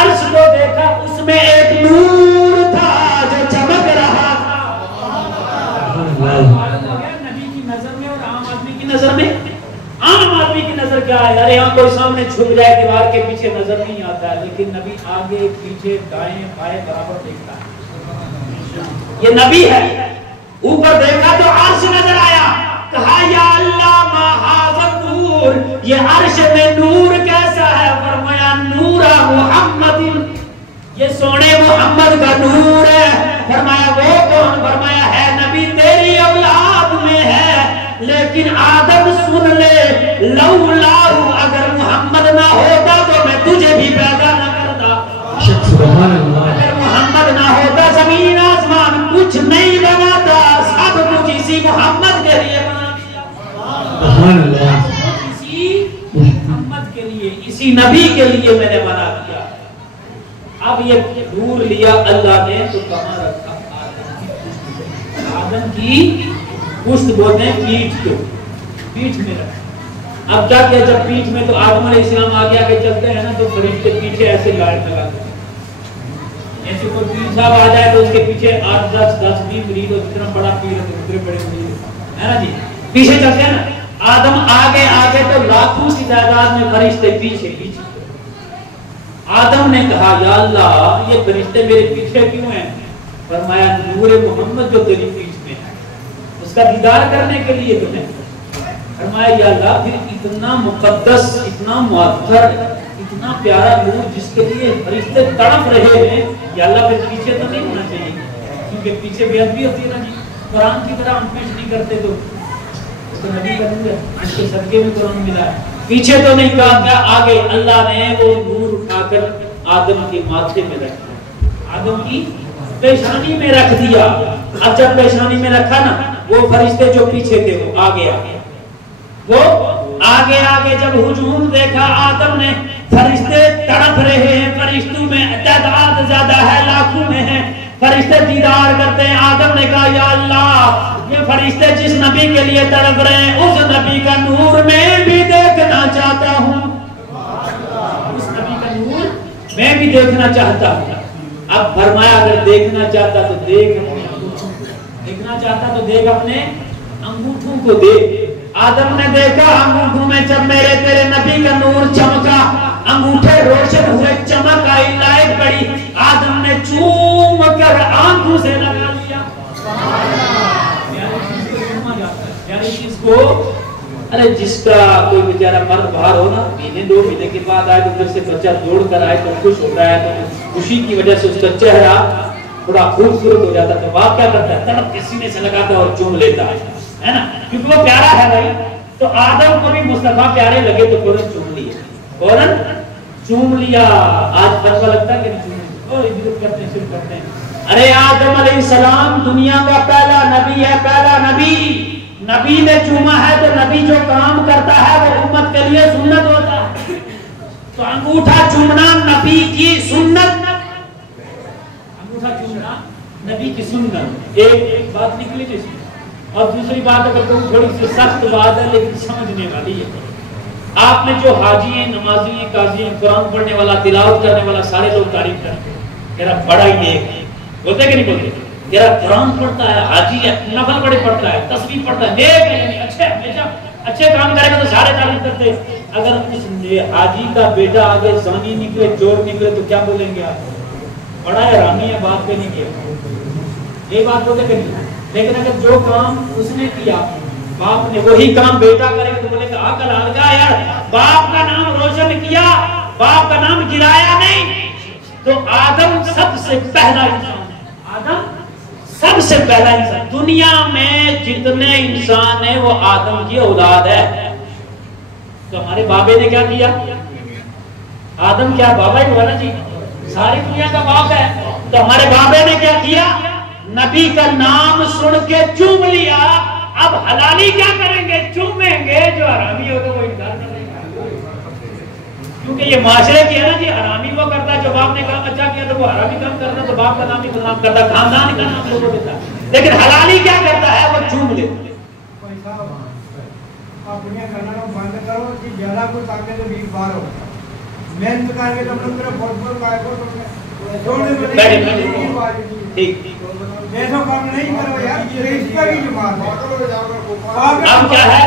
अर्श को देखा, उसमें एक नूर था जो चमक रहा था। नबी की नजर में और आम आदमी की नजर में, आम आदमी की नजर क्या है? अरे यहाँ कोई सामने छुप जाए दीवार के पीछे नजर नहीं आता है, लेकिन नबी आगे पीछे दाएं बाएं बराबर देखता है। ये नबी है। ऊपर देखा तो अर्श नजर आया, कहा या अल्लाह मा हाज़ा नूर, ये अर्श में नूर कैसा है? फरमाया नूरा मुहम्मदिन, ये सोने मोहम्मद का नूर है। फरमाया वो कौन? फरमाया है नबी तेरी औलाद में है, लेकिन आदम सुन ले, लौलाहु, अगर मोहम्मद ना होता तो मैं तुझे भी पैदा ना करता। अगर मोहम्मद ना होता जमीन आसमान कुछ नहीं बनाता, सब कुछ इसी मोहम्मद के लिए बना दिया, इसी मोहम्मद के लिए, इसी नबी के लिए मैंने बना दिया। अब ये दूर लिया अल्लाह ने तो कहां रखा? आदम की पुष्ट बोलते हैं पीठ को, पीठ में रखा। अब क्या किया? जब पीठ में तो आदम अलैहिस्सलाम आगे आगे चलते हैं ना, तो फरिश्ते पीछे ऐसे लाइन लगाते हैं। ऐसे कोई पीर साहब आ जाए तो उसके पीछे 8 10 10 20 मरीद, जितना बड़ा पीर है उतने बड़े मरीद है ना जी, पीछे चलते हैं ना। आदम आगे आगे तो लाखों की तादाद में फरिश्ते पीछे पीछे। आदम ने कहा या अल्लाह ये फरिश्ते मेरे पीछे क्यों हैं? फरमाया नूर मोहम्मद जो तेरी पीठ में है उसका दीदार करने के लिए तुम्हें। फरमाया या अल्लाह फिर इतना मुकद्दस, इतना मुअत्तर, इतना प्यारा नूर जिसके लिए फरिश्ते तड़प रहे हैं, या अल्लाह फिर पीछे तो नहीं होना चाहिए? उनके पीछे बेअदबी होती है ना जी, कुरान की तरह हम पेश नहीं करते तो नबी का नूर है, उसके सदके में कुरान मिला है। पीछे तो नहीं कहा, क्या आगे अल्लाह ने वो नूर उठाकर आदम के माथे में रख दिया, आदम की पेशानी में रख दिया। अब जब पेशानी में रखा ना, वो फरिश्ते जो पीछे थे वो आगे आगे, वो आगे आगे जब हुजूम देखा आदम ने, फरिश्ते तड़प रहे हैं, फरिश्तों में तादाद ज्यादा है, लाखों में है, फरिश्ते दीदार करते हैं। आदम ने कहा या अल्लाह, ये फरिश्ते जिस नबी के लिए तड़प रहे हैं, उस नबी का नूर मैं भी देखना चाहता हूँ, उस नबी का नूर मैं भी देखना चाहता हूँ। अब फरमाया अगर देखना चाहता तो देख, देखना चाहता तो देख अपने अंगूठों को देख। आदम ने देखा अंगूठों में, जब मेरे तेरे नबी का नूर चमका, अंगूठे रोशन हुए, चमक आई, लाइट पड़ी, आदम ने चूम कर आंखों से लगा लिया। यानी चीज को, अरे जिसका कोई बेचारा मर्द बाहर हो ना, महीने 2 महीने के बाद आए तो उधर से बच्चा दौड़ कर आए तो खुश होता है, तो खुशी की वजह से उसका चेहरा थोड़ा खूबसूरत हो जाता है। तो बाप क्या करता है, तड़प के सीने से लगाता है और चूम लेता है ना, क्योंकि वो प्यारा है भाई। तो आदम को भी मुस्तफा प्यारे लगे तो फौरन चूम लिया, फौरन चूम लिया। आज फतवा लगता है कि नहीं, इज्जत करते हैं, शुरू करते हैं। अरे आदम अलैहिस्सलाम दुनिया का पहला नबी है, पहला नबी, नबी ने चूमा है तो नबी जो काम करता है वो उम्मत के लिए सुन्नत होता है। तो अंगूठा चूमना नबी की सुन्नत, अंगूठा चूमना नबी की सुन्नत। एक बात निकली जिसमें, और दूसरी बात अगर कोई थोड़ी सी सख्त बात है लेकिन समझने वाली है। आपने जो हाजी हैं, नमाजी हैं, काजी हैं, कुरान पढ़ने वाला, तिलावत करने वाला, सारे लोग तारीफ करते हैं, तेरा बड़ा ही नेक है, बोलते कि नहीं बोलते? तेरा कुरान पढ़ता है, हाजी है, नफल बड़े पढ़ता है, तस्बीह पढ़ता है, नेक है, यानी अच्छे, हमेशा अच्छे काम करेगा तो सारे तारीफ करते हैं। अगर उस हाजी का बेटा आगे जानी निकले, चोर निकले तो क्या बोलेंगे आप? बड़ा हरामी है, बात पे नहीं किया, ये बात बोलते कि नहीं? लेकिन अगर जो काम उसने किया, बाप ने वही काम बेटा करेगा तो बोलेगा अकल आ गया यार, बाप का नाम रोशन किया, बाप का नाम गिराया नहीं। तो आदम सबसे पहला इंसान, आदम सबसे पहला इंसान। दुनिया में जितने इंसान है वो आदम की औलाद है। तो हमारे बाबे ने क्या किया? आदम क्या बाबा ही हुआ ना जी, सारी दुनिया का बाप है। तो हमारे बाबे ने क्या किया? नबी का नाम सुन के चूम लिया। अब हलाली क्या करेंगे? चूमेंगे। जो हरामी हो तो वो इनकार करेगा, क्योंकि ये माशरे की है ना जी। हरामी वो करता है जो बाप ने काम अच्छा किया तो वो हरामी काम करता, तो बाप का नाम ही बदनाम करता, खानदान का नाम लोगों देता। लेकिन हलाली क्या करता है? वो चूम लेता। बंद करो कि ज्यादा कोई ताकत तो बीच बाहर हो मेन प्रकार के तुम लोग मेरा फुटबॉल का है ठीक ऐसा काम नहीं करो यार, ये इसका भी जमात है। अब क्या है?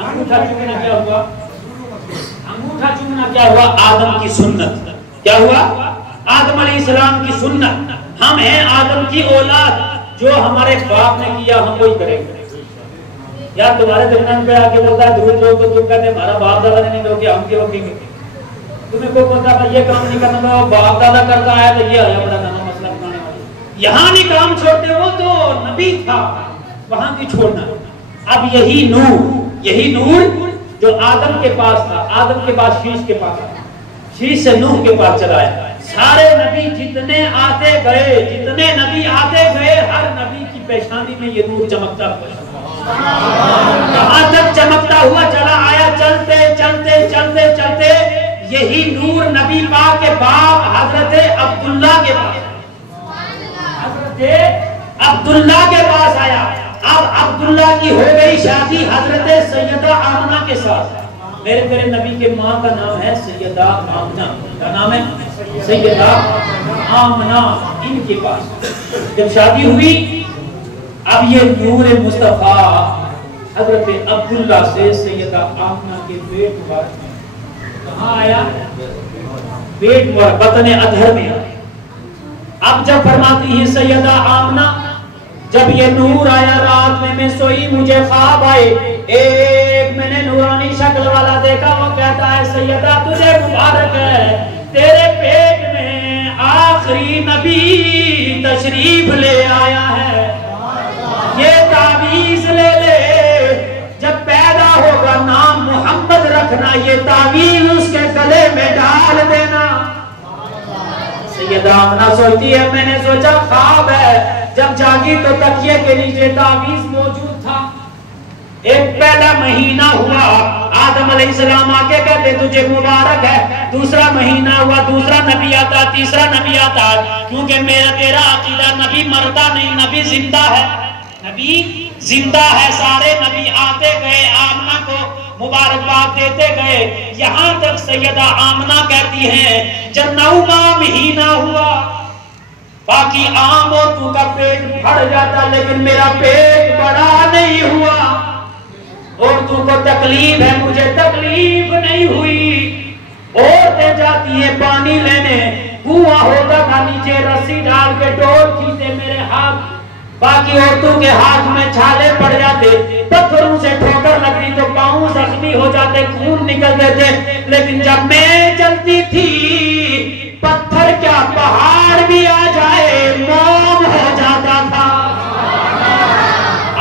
अंगूठा चूमना क्या हुआ? अंगूठा चूमना क्या हुआ? आदम की सुन्नत। क्या हुआ? आदम अलैहिस्सलाम की सुन्नत। हम हैं आदम की औलाद। जो हमारे बाप ने किया हम वही करेंगे। यार तुम्हारे दरमियान पे आके बोलता है दूर लोग तो तुम कहते हमारा बाप दादा ने नहीं रोके, हम क्यों रोकेंगे? तुम्हें कोई बोलता है ये काम नहीं करना, वो बाप दादा करता है तो ये है बड़ा नाना मसला बनाने वाला। यहाँ नहीं काम छोड़ते, वो तो नबी था, वहां की छोड़ना। अब यही नूर जो आदम के पास था, आदम के बाद शीश के पास था, शीश से नूह के पास चला है। सारे नबी जितने नबी आते गए, हर नबी की पेशानी में ये नूर चमकता हुआ, कहां तक चमकता हुआ चला आया। चलते चलते चलते चलते यही नूर नबी पाक के बाप हजरत अब्दुल्ला के पास आया। अब अब्दुल्ला की हो गई शादी हजरत सैयदा आमना के साथ। मेरे तेरे नबी के माँ का नाम है सैयदा आमना। क्या नाम है? सैयदा आमना। इनके पास जब शादी हुई, अब ये नूर मुस्तफा हजरत अब्दुल्ला से सैयदा आमना के पेट मुबारक कहाँ आया? पेट मुबारक बतने अधर में आया। अब जब फरमाती है सैयदा आमना, जब ये नूर आया रात में मैं सोई, मुझे ख्वाब आए, एक मैंने नूरानी शक्ल वाला देखा। वो कहता है सैयदा तुझे मुबारक है, तेरे पेट में आखिरी आखिरी नबी तशरीफ ले आया है, ये तावीज ले ले, जब पैदा होगा नाम मोहम्मद रखना, ये तावीज उसके गले में डाल देना। सैयदा आमना सोचती है मैंने सोचा ख्वाब है, जब जागी तो तकिए के नीचे तावीज मौजूद था। एक पहला महीना हुआ, आदम अलैहिस्सलाम आके कहते तुझे मुबारक है, दूसरा महीना हुआ, दूसरा नबी आता, तीसरा नबी आता, क्योंकि मेरा तेरा अकीदा नबी मरता नहीं, नबी जिंदा है, नबी जिंदा है। सारे नबी आते गए, आमना को मुबारकबाद देते गए, यहाँ तक सैयदा आमना कहती हैं जब 9वां महीना हुआ, बाकी आम और तू का पेट भर जाता, लेकिन मेरा पेट बड़ा नहीं हुआ, और तुमको तकलीफ है, मुझे तकलीफ नहीं हुई। औरतें जाती हैं पानी लेने, कुआं होता था नीचे, रस्सी डाल के डोर खींचते मेरे हाथ, बाकी औरतों के हाथ में छाले पड़ जाते, पत्थरों से ठोकर लग रही तो पांव जख्मी हो जाते, खून निकलते थे। लेकिन जब मैं चलती थी, पत्थर क्या पहाड़ भी आ जाए मोम हो जाता था।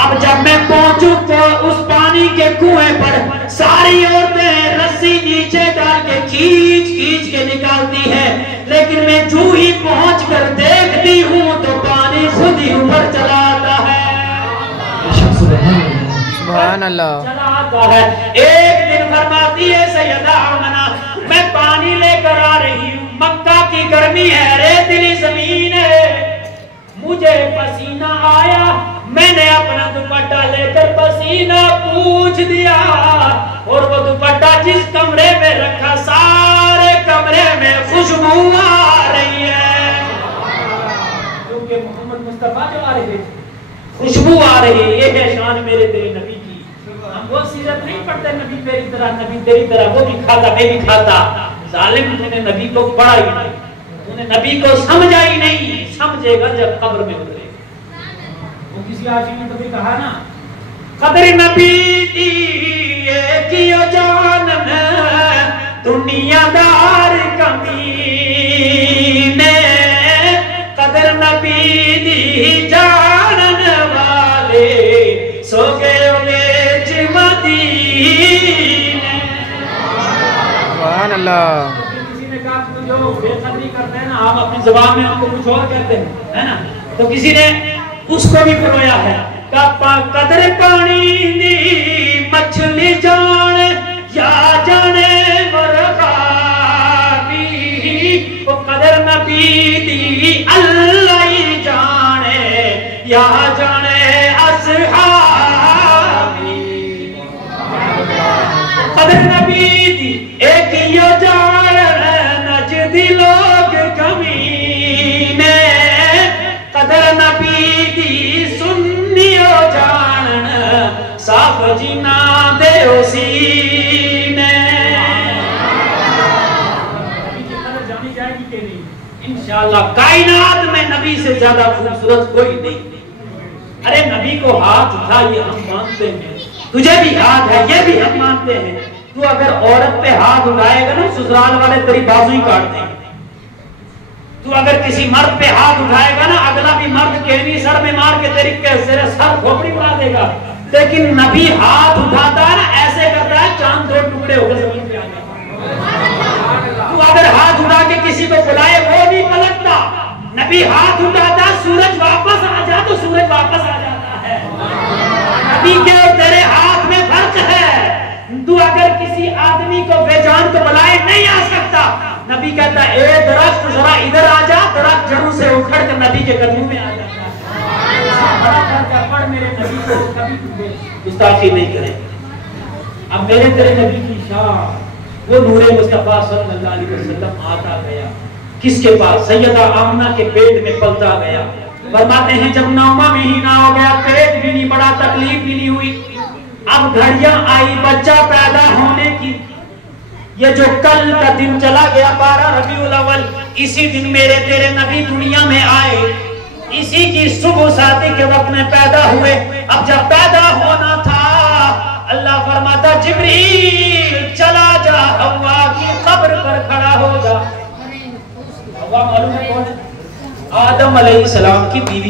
अब जब मैं पहुंचू तो उस पानी के कुएं पर सारी औरतें रस्सी नीचे डाल के खींच खींच के निकालती है, लेकिन मैं जू ही पहुंच कर देखती हूँ तो पानी खुद ही ऊपर चला आता है। सुभान अल्लाह। चला आता है। एक दिन फरमाती है सैयदा आमना, मैं पानी लेकर आ रही हूँ, मक्का की गर्मी है, रेतीली जमीन है, मुझे पसीना आया, मैंने अपना दुपट्टा लेकर पसीना पूछ दिया, और वो दुपट्टा जिस कमरे में रखा, सारे कमरे में खुशबू आ रही है, क्योंकि मोहम्मद मुस्तफा जो आ रहे थे, खुशबू आ रही है। ये है शान मेरे तेरे नबी की। हम वो सीरत नहीं पढ़ते नबी मेरी तरह, नबी तेरी तरह, वो भी खाता मैं भी खाता। जालिम तूने नबी को पढ़ा ही नहीं, तूने नबी को समझा ही नहीं, समझेगा जब कब्र में उतरेगा। वो किसी आशिक ने कभी कहा ना, कदर नबी दी ये कियो जान दुनियादार कमीने, कदर नबी दी जानन वाले सो गए मदीने। सुभान अल्लाह। किसी ने कहा तुम जो बेकदरी करते हैं ना, हम अपनी ज़बान में उनको कुछ और कहते हैं, है ना, तो किसी ने उसको भी परोया है, कदर पानी दी मछली जान या जाने मरगाबी, वो कदर नबी दी अल्लाह ही जाने या जाने असहाबी, कदर नबी दी एक यो जान नजदी लोग कमीने, कदर नबी दी सुन्नियो जानन साफ जीना दे सीने। जानी जाएगी कि नहीं इंशाअल्लाह। कायनात में नबी से ज्यादा खूबसूरत कोई नहीं। अरे नबी को हाथ था ये हम मानते हैं, तुझे भी हाथ है ये भी हम मानते हैं। तू अगर औरत पे हाथ उठाएगा ना, ससुराल वाले तेरी बाजू ही काट देंगे। तू अगर किसी मर्द पे हाथ उठाएगा ना, अगला भी मर्द केनी सर में मार के तेरी तेरे सर खोपड़ी उड़ा देगा। लेकिन नबी हाथ उठाता है ना, ऐसे करता है चांद 2 टुकड़े होकर जमीन पे आ जाता। तू अगर हाथ उठा के किसी को बुलाए वो नहीं पलटता, नबी हाथ उठाता, सूरज वापस आ जा तो सूरज वापस आ जाता है। नबी के और तेरे हाथ में फर्क है। तू अगर किसी आदमी को बेजान को बुलाए नहीं आ सकता। नबी कहता है ए दरख्त जरा इधर आ जा, दरख्त जड़ों से उखड़ कर नबी के कदमों में आ जाता है। पढ़ मेरे नबी को कभी गुस्ताखी नहीं करें। अब मेरे तेरे नबी की शान, वो नूरे मुस्तफा सल्लल्लाहु अलैहि वसल्लम आता गया किसके पास? सैयदा आमना के पेट में पलता गया। फरमाते हैं जब 9वां महीना हो गया, पेट भी नहीं बढ़ा, तकलीफ भी नहीं हुई। अब घड़ियां आई बच्चा पैदा होने की। ये जो कल का दिन चला गया 12 रबीउल अव्वल, इसी दिन मेरे तेरे नबी दुनिया में आए, इसी की सुबह शादी के वक्त में पैदा हुए। अब जब पैदा होना था, अल्लाह फरमाता जिब्रील चला जा हव्वा की कब्र पर खड़ा हो जा। हव्वा मालूम है कौन है? आदम अलैहिस्सलाम की बीवी,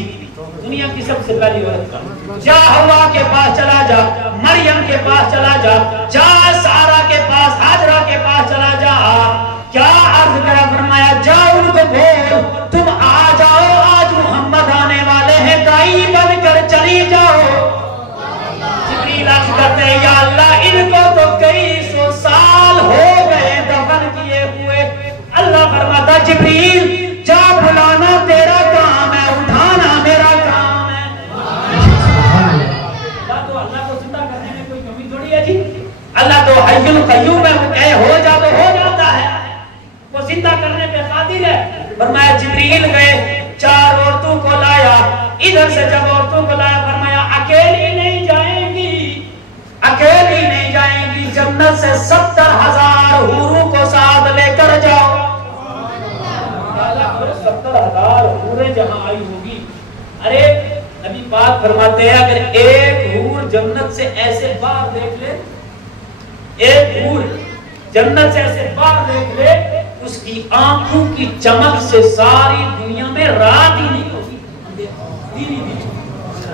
दुनिया की सबसे पहली औरत का। जा हवा के पास चला जा, मरियम के पास चला जा, जा सारा के पास, हाजरा के पास चला जा। क्या अर्ज करा, फरमाया जा उनको बोल तुम आ जाओ, आज मोहम्मद आने वाले हैं, दाई बनकर चली जाओ। जिब्रील अर्ज करते हैं, या अल्लाह इनको तो कई सौ साल हो गए दफन किए हुए। अल्लाह फरमाता जिब्रील जा बुलाना तेरा काम है, उठाना मेरा काम है। अल्लाह को जिंदा करने में कोई कमी थोड़ी है जी। अल्लाह तो हय्युल क़य्यूम है, वो कहे हो जा तो हो जाता है, वो जिंदा करने पे कादिर है। फरमाया जिब्रील गए, चार औरतों को लाया, इधर से जब औरतों को लाया फरमाया अकेली नहीं जाएंगी, अकेली नहीं जाएंगी, जन्नत से 70,000 हूरों को साथ लेकर जाओ। 70,000 हूरें जहां आई होगी। अरे नबी पाक फरमाते हैं अगर एक हूर जन्नत से ऐसे बाहर देख ले, एक हूर जन्नत से ऐसे बाहर देख ले, उसकी आंखों की चमक से सारी दुनिया में रात ही नहीं होगी,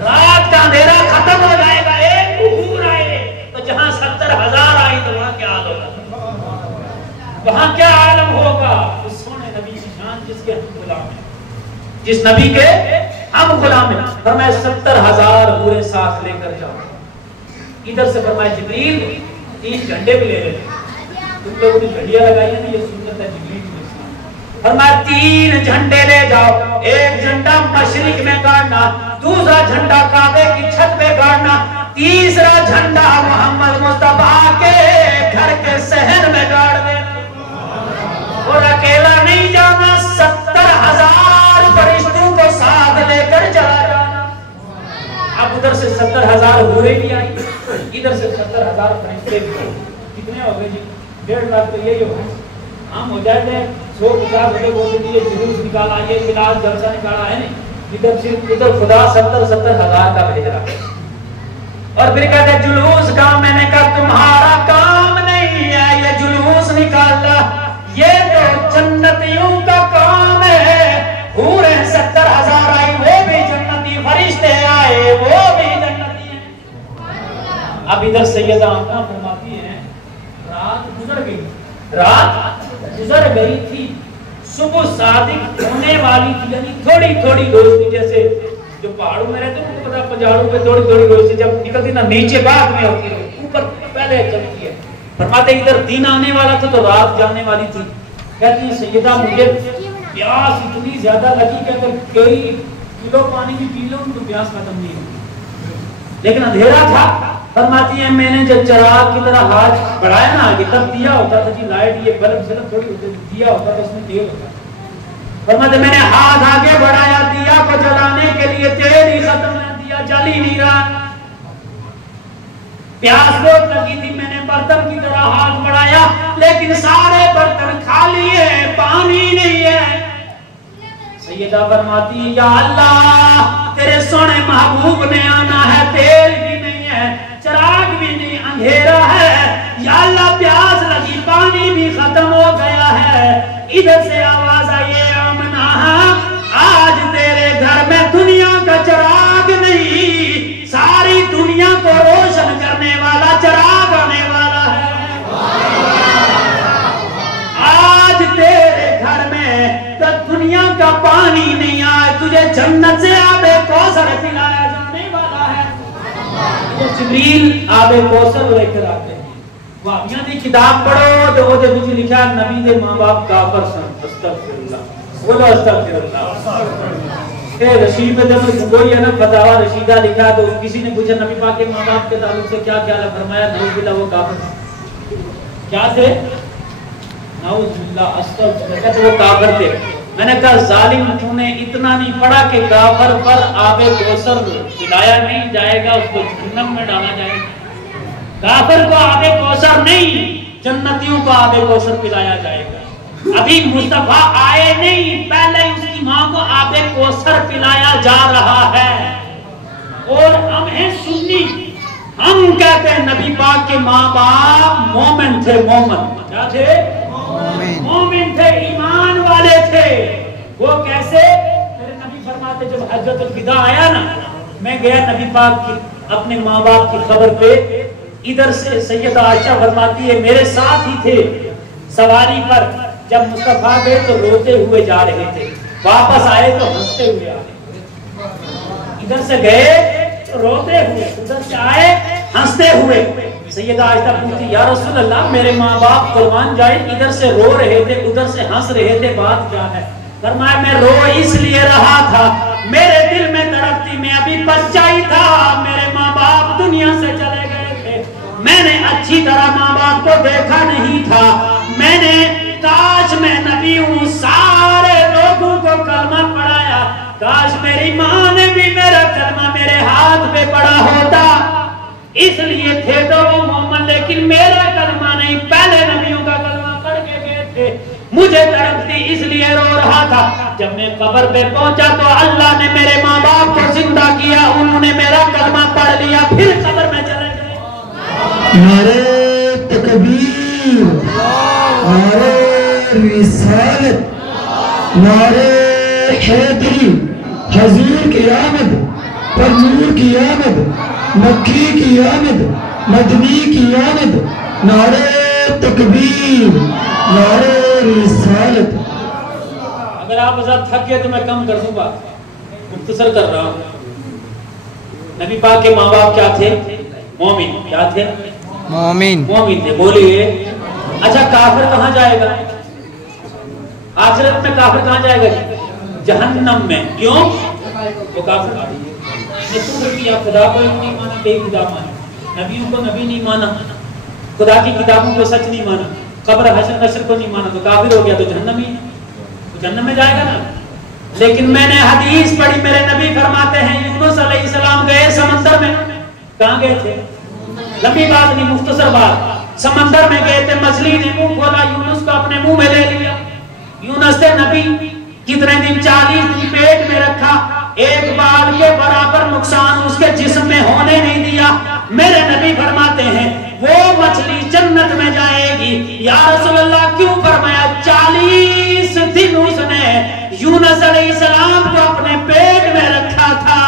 रात का अंधेरा खत्म हो जाएगा। एक हूर आए तो जहां 70,000 आई तो वहां क्या हाल होगा, वहां क्या आलम होगा। उस सोने नबी की शान जिसके हम गुलाम हैं, जिस नबी के हम गुलाम हैं। फरमाया 70,000 हूरें साथ लेकर जाओ। इधर से फरमाया जिब्रील 3 झंडे भी ले लेते, तुम लोगों ने घड़ियां लगाई है ना, ये सुन्नत है जिब्रील की। फरमाया 3 झंडे ले जाओ, एक झंडा मशरिक में गाड़ना, दूसरा झंडा काबे की छत पे गाड़ना, तीसरा झंडा मोहम्मद मुस्तफा के घर के सहन में गाड़ देना। और अकेला नहीं जाना, 70,000 फरिश्तों को साथ लेकर चला जाना। अब उधर से 70,000 हूरें भी आई, इधर से 70,000 फरिश्ते भी आए। कितने हो गए जी? 1.5 लाख तो यही होगा। हम हो जाते हैं 150 बड़े बोलते दिए, जुलूस निकाला, ये मिलाद जलसा निकाला है नहीं, इधर सिर्फ उधर खुदा 70,000 का भेज रहा है। और फिर कहते जुलूस का, मैंने कहा तुम्हारा काम नहीं है ये जुलूस निकालना, ये तो जन्नतियों का काम है। पूरे 70,000 आई, वो भी जन्नती, फरिश्ते आए, वो भी जन्नती हैं। अब इधर सैयदा आमना फरमाती है रात गुजर गई, रात गुजर गई थी, सुबह सादिक होने वाली थी, यानी थोड़ी थोड़ी रोशनी, जैसे जो पहाड़ों में रहते हैं उनको पता, पहाड़ों पे थोड़ी थोड़ी रोशनी जब निकलती ना, नीचे बाद में होती है, ऊपर पहले चलती है। फरमाते इधर दिन आने वाला था तो रात जाने वाली थी। कहती है सैयदा मुझे प्यास इतनी ज्यादा लगी कि अगर कई किलो पानी भी पी लो तो प्यास खत्म नहीं होगी, लेकिन अंधेरा था। फरमाती है मैंने जब चिराग की तरह हाथ बढ़ाया ना आगे, तब दिया होता था जी, लाइट ये बल्ब से थोड़ी होती, दिया होता था उसमें तेल होता। फरमाते मैंने हाथ आगे बढ़ाया दिया को जलाने के लिए, तेल ही खत्म है, दिया जल ही नहीं रहा। प्यास बहुत लगी थी, मैंने बर्तन की तरह हाथ बढ़ाया, लेकिन सारे बर्तन खाली है, पानी नहीं है। सैयदा फरमाती या अल्लाह तेरे सोने महबूब ने आना है, तेल भी नहीं है, चिराग भी नहीं, अंधेरा है, या अल्लाह प्यास लगी, पानी भी खत्म हो गया है। इधर से आवाज आई आमना आज तेरे घर में दुनिया का चिराग नहीं, सारी दुनिया को रोशन करने वाला चिराग आने वाला है। आज तेरे घर में तो दुनिया का पानी नहीं आए, तुझे जन्नत से आबे कौसर पिलाया जाने वाला है। तो जिब्रील आबे कौसर लेकर आते हैं। वापियां दी किताब पढ़ो तो ओदे विच लिखा नबी दे मां-बाप काफर सन, अस्तगफिरुल्लाह, बोलो अस्तगफिरुल्लाह। ए रशीद जब कोई है ना फतावा रशीदा लिखा तो किसी ने पूछा नबी पाक के मां-बाप के ताल्लुक से क्या ख्याल है, फरमाया नऊजुबिल्लाह वो काफिर। क्या थे? नऊजुबिल्लाह, अस्तगफिरुल्लाह, तो वो काफिर थे। मैंने कहा जालिम तूने इतना नहीं पढ़ा कि काफिर पर आबे कौसर पिलाया नहीं जाएगा, उसको जहन्नम में डाला जाएगा। काफिर को आबे कौसर नहीं, जन्नतियों को आबे कौसर पिलाया जाएगा। अभी मुस्तफा आए नहीं, पहले उसकी मां को आबे कौसर पिलाया जा रहा है। और हम हैं सुन्नी, हम कहते हैं नबी पाक के माँ बाप मोमिन थे। मोमिन क्या थे? मोमिन थे, ईमान वाले थे। वो कैसे? मेरे नबी फरमाते जब हजरतुल विदा आया ना, मैं गया नबी पाक की अपने माँ बाप की खबर पे, इधर से सैयदा आयशा फरमाती है मेरे साथ ही थे सवारी पर, जब मुस्तफा गए तो रोते हुए जा रहे थे, वापस आए तो हंसते हुए आ गए। इधर से गए तो रोते हुए, उधर से आए हंसते हुए। सैयदा आयशा पूछती या रसूल अल्लाह मेरे माँ बाप कुर्बान जाए, इधर से रो रहे थे उधर से हंस रहे थे, बात क्या है? फरमाया मैं रो इसलिए रहा था, मेरे दिल में तड़पती, मैं अभी बच्चा ही था, मेरे माँ बाप दुनिया से चले गए थे, मैंने अच्छी तरह माँ बाप को देखा नहीं था, मैंने काश मैं नबी हूँ सारे लोगों को कलमा पढ़ाया, काश मेरी माँ ने भी मेरा कलमा मेरे हाथ पे पढ़ा होता, इसलिए थे तो वो मोहम्मद, लेकिन मेरा कलमा नहीं, पहले नबियों का कलमा पढ़ के गए थे, मुझे तड़पती इसलिए रो रहा था। जब मैं कब्र पे पहुंचा तो अल्लाह ने मेरे माँ बाप को जिंदा किया, उन्होंने मेरा कलमा पढ़ लिया, फिर कब्र में चले गए। नारे तकबीर, नारे रिसालत, नारे हैदरी, हजूर की आमद, पर नूर की आमद, मक्की की आमद, मदनी की आमद, नारे तकबीर, नारे रिसालत। अगर आप आजाद थक गए तो मैं कम कर दूंगा, मुख्तसर कर रहा हूँ। नबी पाक के माँ बाप क्या थे? मोमिन। क्या थे? मोमिन। मोमिन थे। बोलिए। अच्छा काफिर कहाँ जाएगा? आखिरत में काफिर कहाँ जाएगा? जहन्नम में। क्यों? वो काफिर ने शुक्र किया, खुदा को नहीं माना, बेखुदा माना, नबियों को नबी नहीं माना, खुदा की किताबों को सच नहीं माना, कब्र हश्र नश्र को नहीं माना, तो काफिर हो गया, तो जहन्नमी, तो जहन्नम में जाएगा ना। लेकिन मैंने हदीस पढ़ी, मेरे नबी फरमाते हैं यूनुस अलैहिस्सलाम गए समंदर में। कहाँ गए थे? लंबी बात नहीं, मुख्तसर बात। समंदर में गए थे, मछली ने मुंह खोला, यूनुस को अपने मुंह में ले लिया। यूनुस थे नबी, कितने दिन? 40 दिन पेट में रखा, एक बाल के बराबर नुकसान उसके जिस्म में होने नहीं दिया। मेरे नबी फरमाते हैं वो मछली जन्नत में जाएगी। या रसूल अल्लाह क्यों? फरमाया 40 दिन उसने यूनुस अलैहिस्सलाम को अपने पेट में रखा था।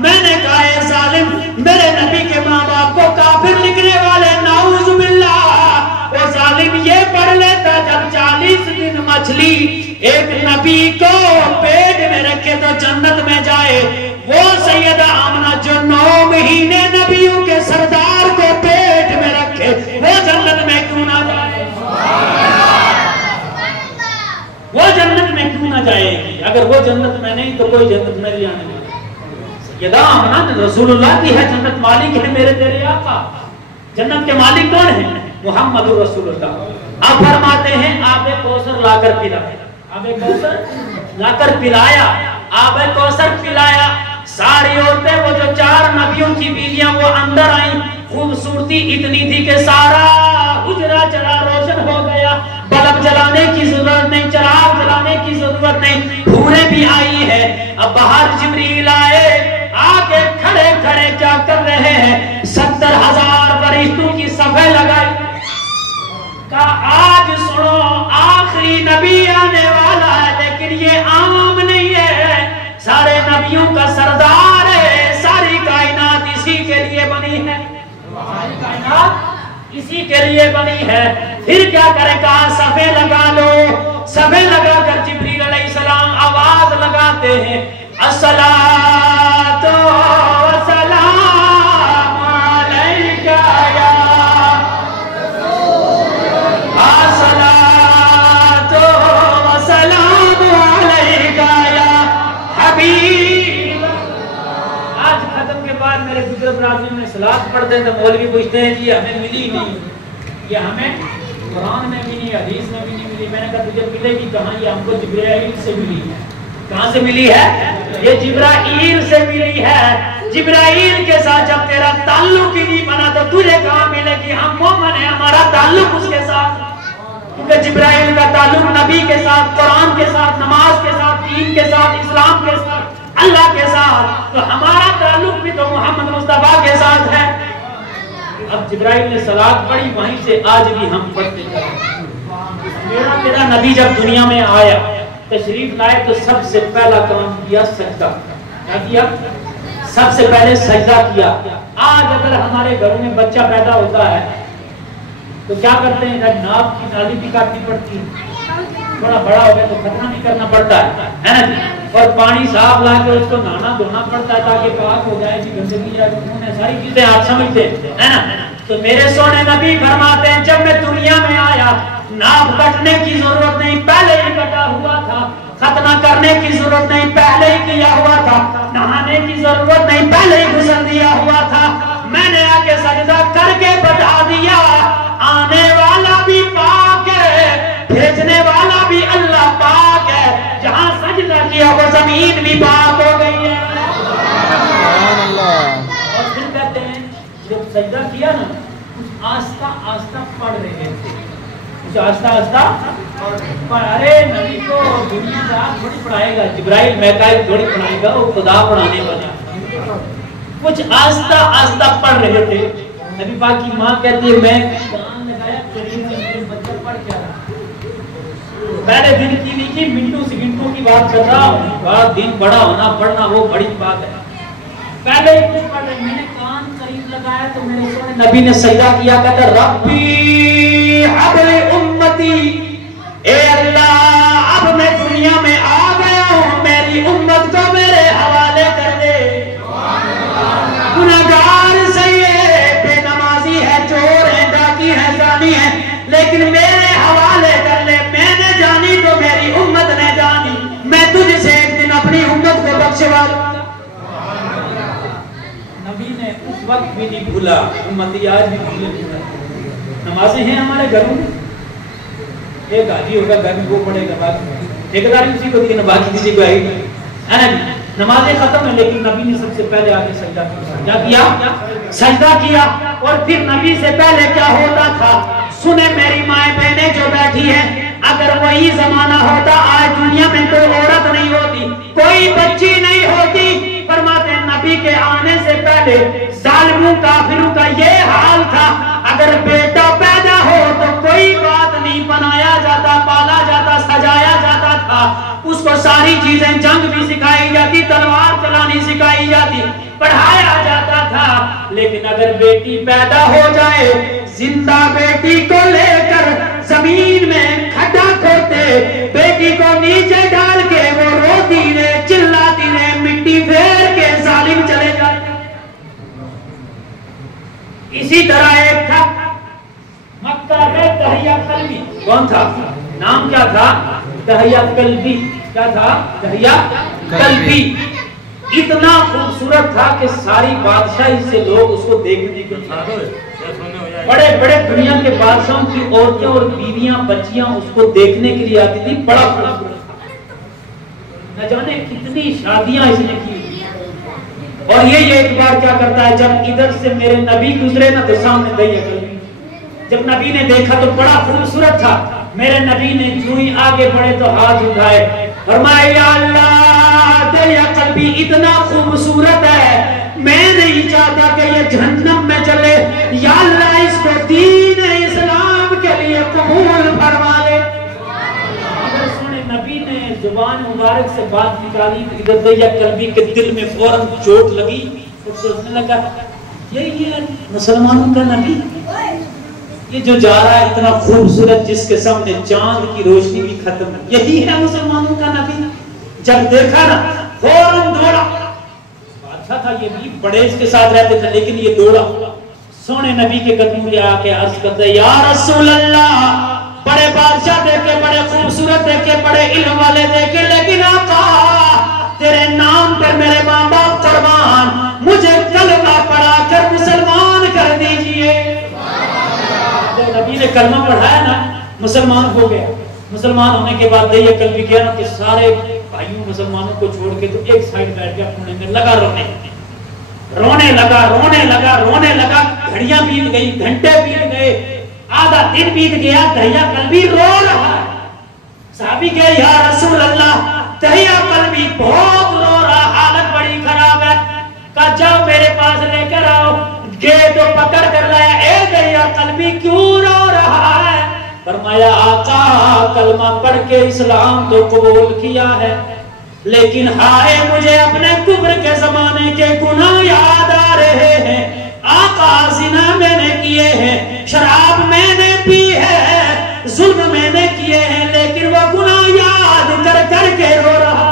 मैंने कहा ए जालिम, मेरे नबी के माँ बाप को काफिर लिखने वाले, नाउज़ बिल्लाह, वो जालिम ये पढ़ लेता जब 40 दिन मछली एक नबी को पेट में रखे तो जन्नत में जाए। वो सैयदा आमना जो 9 महीने नबियों के सरदार को पेट में रखे, वो जन्नत में क्यों ना जाए? वो जन्नत में क्यों ना जाएगी? अगर वो जन्नत में नहीं तो कोई जन्नत में नहीं आने वाला। सैयदा आमना रसूलुल्लाह की है जन्नत, मालिक है मेरे तेरे आका। जन्नत के मालिक कौन है? मुहम्मदुर रसूलुल्लाह। अब फरमाते हैं आबे कौसर लाकर पिलाया, आबे कौसर लाकर पिलाया, आबे कौसर पिलाया। सारी औरतें, वो जो 4 नबियों की बीवियां वो अंदर आई, खूबसूरती इतनी थी कि सारा हुजरा चला रोशन हो गया, बल्ब जलाने की जरूरत नहीं, चिराग जलाने की जरूरत नहीं, हूरें भी आई है। अब बाहर जिब्रील आए, आके खड़े खड़े क्या कर रहे हैं? 70,000 फरिश्तों की सफे लगाई। का आज सुनो आखिरी नबी आने वाला है, लेकिन ये आम नहीं है, सारे नबियों का सरदार है, सारी कायनात इसी के लिए बनी है, सारी कायनात इसी के लिए बनी है। फिर क्या करे? कहा सफे लगा लो। सफे लगाकर जिब्रील अलैहिस्सलाम आवाज लगाते हैं, अस्सलातु वस्सलामु अलैका या अस्सलातु वस्सलामु अलैका या हबीब। आज खत्म के बाद मेरे बुजुर्ग बरादरी में सलात पढ़ते हैं तो मौलवी पूछते हैं जी हमें मिली नहीं, ये हमें कुरान में भी नहीं, हदीस में भी नहीं मिली। मैंने कहा तुझे मिलेगी कहाँ? ये हमको जिब्राइल से मिली है। कहाँ से मिली है? ये जिब्राइल से मिली है। जिब्राइल के साथ जब तेरा ताल्लुक ही नहीं बना तो तुझे कहाँ मिलेगी? हम मोमिन हैं, हमारा ताल्लुक उसके साथ, क्योंकि जिब्राइल का ताल्लुक नबी के साथ, कुरान के साथ, नमाज के साथ, दीन के साथ, इस्लाम के साथ, अल्लाह के साथ, तो हमारा ताल्लुक भी तो मोहम्मद मुस्तफा के साथ है। अब जिब्राइल ने सलात पढ़ी, वहीं से आज भी हम पढ़ते हैं। मेरा तेरा नबी जब दुनिया में आया, तशरीफ लाए तो सबसे पहला काम किया सजदा। क्या किया? सबसे पहले सजदा किया। आज अगर हमारे घरों में बच्चा पैदा होता है तो क्या करते हैं? नाक की नाली भी काटनी पड़ती है, थोड़ा बड़ा हो गया तो खतना भी करना पड़ता है ना, और पानी साफ ला के उसको नहाना धोना पड़ता है ताकि पाक हो जाए, गंदगी या खून है, सारी चीजें आप समझते हैं ना। तो मेरे सोने नबी फरमाते हैं जब मैं दुनिया में आया नाक कटने की जरूरत नहीं, पहले ही कटा हुआ था। खतना करने की जरूरत नहीं, पहले ही किया हुआ था। नहाने की जरूरत नहीं, पहले ही गुस्ल दिया हुआ था। मैंने आके सजदा करके बता दिया आने वाला भी पाक है, भेजने वाला भी अल्लाह पाक है। जहां सजदा किया वो जमीन भी पाक हो गई है। और फिर कहते हैं जब सजदा किया ना कुछ आस्ता आस्ता पढ़ रहे थे, कुछ आस्ता आस्ता। अरे नबी को दुनिया का थोड़ी पढ़ाएगा, जिब्राइल मैकाइल थोड़ी पढ़ाएगा, वो खुदा पढ़ाने वाला। कुछ आस्ता आस्ता पढ़ रहे थे। नबी पाक की माँ कहती है मैं कान लगाया करीब से बच्चा पढ़ क्या रहा। पहले दिन की नहीं की, मिनटों सेकंडों की बात कर रहा हूँ। बड़ा दिन बड़ा होना पढ़ना वो बड़ी बात है। पहले ही कुछ पढ़ रहे, मैंने कान करीब लगाया तो मेरे सोने नबी ने सजदा किया, कहता रब्बी हबली उम्मती, ए अल्लाह अब मैं दुनिया में आ गया हूँ, मेरी उम्मत को मेरे हवाले कर दे। गुनहगार सही है, बेनमाजी है, चोर है, डाकी है, जानी है, लेकिन मेरे हवाले कर ले। मैंने जानी तो मेरी उम्मत ने जानी, मैं तुझसे एक दिन अपनी उम्मत को बख्शवा दूंगा। नबी ने उस वक्त भी नहीं भूला, उम्मती आज भी भूले। नमाजें हैं हमारे घरों में, एक हाजी होगा घर में वो पढ़ेगा, बाकी ठेकेदारी उसी को दी, बाकी किसी को आई है ना। नमाजें खत्म है लेकिन नबी ने सबसे पहले आके सजदा किया। क्या किया? सजदा किया। और फिर नबी से पहले क्या होता था सुने मेरी माए बहनें जो बैठी है, अगर वही जमाना होता आज दुनिया में कोई औरत नहीं होती, कोई बच्ची नहीं होती। फरमाते हैं नबी के आने से पहले जालिमों काफिरों का ये हाल था, अगर बेटा पैदा हो तो कोई बात नहीं, बनाया जाता, पाला जाता, सजाया जाता था, उसको सारी चीजें जंग भी सिखाई जाती, तलवार चलानी सिखाई जाती, पढ़ाया जाता था। लेकिन अगर बेटी पैदा हो जाए, जिंदा बेटी को लेकर जमीन में खड्डा खोदते, बेटी को नीचे डाल के वो रोती रहे, चिल्लाती रहे, मिट्टी फेर के जालिम चले जाते। इसी तरह एक था मक्का में दहिया कल्बी। कौन था? नाम क्या था? दहिया कल्बी। क्या था? दहिया कल्बी। इतना खूबसूरत था कि सारी बादशाही से लोग उसको देखने को बड़े बड़े दुनिया के बादशाहों की औरतें और बीवियां बच्चियां उसको देखने के लिए आती थी। बड़ा खूबसूरत था, न जाने कितनी शादियां इसने की। और ये एक बार क्या करता है, जब इधर से मेरे नबी गुजरे ना तो सामने दहिया कल्बी। जब नबी ने देखा तो बड़ा खूबसूरत था। मेरे नबी ने जो ही आगे बढ़े तो हाथ उठाए, फरमाया या अल्लाह दहिया कल्बी इतना खूबसूरत है, मैं नहीं चाहता कि ये जहन्नम में चले, या अल्लाह इसको दीन इस्लाम के लिए कबूल फरमा ले। सुने नबी ने जुबान मुबारक से बात निकाली, इधर दहिया कल्बी के दिल में फौरन चोट लगी और सोचने लगा यही है मुसलमानों का नबी, ये जो जा रहा है इतना खूबसूरत, जिसके सामने चांद की रोशनी भी खत्म है, यही है मुसलमानों का नबी। जब देखा ना फौरन दौड़ा। बादशाह था ये भी, बड़े इसके साथ रहते थे, लेकिन ये दौड़ा सोने नबी के कदमों में आके अर्ज करते या रसूल अल्लाह, बड़े बादशाह देखे, बड़े खूबसूरत देखे, बड़े इल्म वाले देखे, लेकिन आका तेरे नाम पर मेरे माँ बाप कुर्बान, मुझे कलमा पढ़ा कर मुसलमान कर दीजिए। जब नबी ने कलमा पढ़ाया ना मुसलमान हो गया। मुसलमान होने के बाद दहिया कल्बी किया ना तो सारे भाइयों मुसलमानों को छोड़ के तो एक साइड बैठ गया, कोने में लगा रोने लगा। घड़ियां बीत गई, घंटे बीत गए, आधा दिन बीत गया, दहिया कल्बी रो रहा है। साहबी के या रसूल अल्लाह, दहिया कल्बी बहुत रो रहा, हालत बड़ी खराब है। कहा जाओ मेरे पास लेकर आओ। गए तो पकड़ कर लाया, ए दहिया कल्बी क्यों रो रहा है? फरमाया आका कलमा पढ़ के इस्लाम तो कबूल किया है, लेकिन हाय मुझे अपने कुफ्र के जमाने के गुनाह याद आ रहे हैं। आका ज़िना मैंने किए हैं, शराब मैंने पी है, जुल्म मैंने किए हैं, लेकिन वो गुनाह याद कर कर के रो रहा।